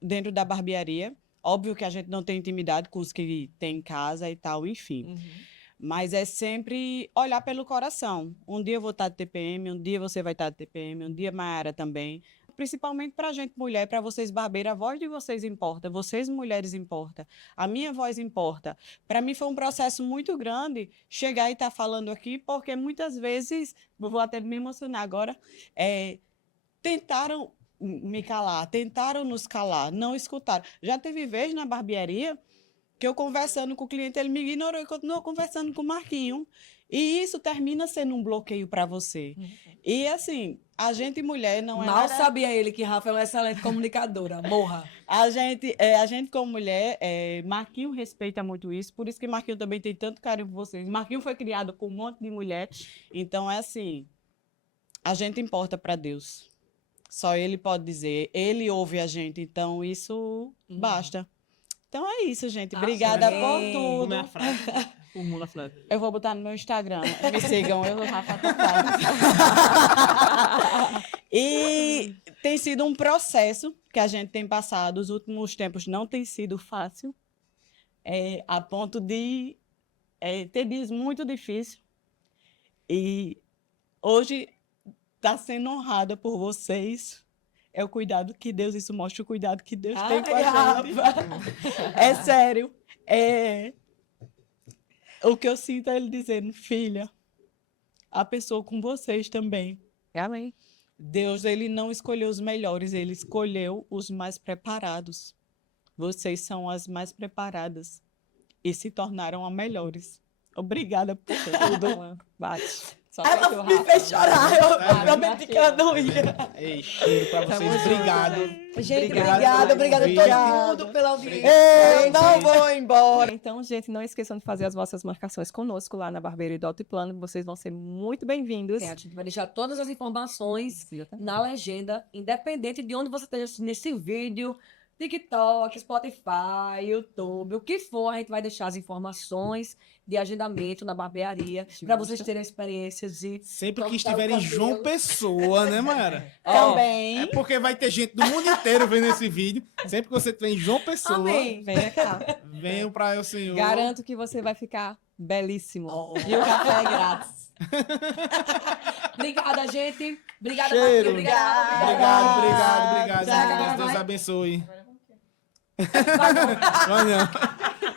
dentro da barbearia. Óbvio que a gente não tem intimidade com os que tem em casa e tal, enfim. Mas é sempre olhar pelo coração. Um dia eu vou estar de TPM, um dia você vai estar de TPM, um dia Mayara também. Principalmente para a gente mulher, para vocês barbeiras, a voz de vocês importa, vocês mulheres importa, a minha voz importa. Para mim foi um processo muito grande chegar e estar falando aqui, porque muitas vezes, vou até me emocionar agora, tentaram me calar, tentaram nos calar, não escutaram. Já teve vez na barbearia que eu conversando com o cliente, ele me ignorou e continuou conversando com o Marquinho. E isso termina sendo um bloqueio para você. E assim, a gente mulher não é Mal nada... sabia ele que Rafa é uma excelente comunicadora. Morra. A gente como mulher, Marquinho respeita muito isso, por isso que Marquinho também tem tanto carinho por vocês. Marquinho foi criado com um monte de mulher, então é assim, a gente importa para Deus. Só Ele pode dizer, Ele ouve a gente, então isso basta. Então é isso, gente. Obrigada por Amém. Como tudo. é a frase? Formula a frase. Eu vou botar no meu Instagram. Me sigam, eu, Rafa Tavares. E tem sido um processo que a gente tem passado. Os últimos tempos não tem sido fácil. A ponto de ter dias muito difíceis. E hoje está sendo honrada por vocês. É o cuidado que Deus, isso mostra o cuidado que Deus tem com a gente. É sério. O que eu sinto é Ele dizendo, filha, a pessoa com vocês também. Amém. Deus, Ele não escolheu os melhores, Ele escolheu os mais preparados. Vocês são as mais preparadas e se tornaram as melhores. Obrigada por tudo. Bate. Só Ela pra me fez chorar, eu É, prometi que eu não ia. Ei, cheiro pra vocês. Tamo junto. Obrigado. Gente, Obrigado obrigada pelo a convite. todo mundo pela audiência. Eu não vou embora. Então, gente, não esqueçam de fazer as vossas marcações conosco lá na Barbearia do Altiplano. Vocês vão ser muito bem-vindos. A gente vai deixar todas as informações na legenda, independente de onde você esteja assistindo esse vídeo, TikTok, Spotify, YouTube, o que for, a gente vai deixar as informações de agendamento na barbearia para vocês terem experiências de Sempre que cortar o estiver em João cabelo. Pessoa, né, Mayara? Também. É porque vai ter gente do mundo inteiro vendo esse vídeo. Sempre que você estiver em João Pessoa, Amém. Venha cá. venham pra El Senhor. Garanto que você vai ficar belíssimo. E o café é grátis. Obrigada, gente. Obrigada, Cheiro. Marquinhos. Obrigada. Obrigado. Será que agora Deus vai? abençoe. Vai, não. Vai não.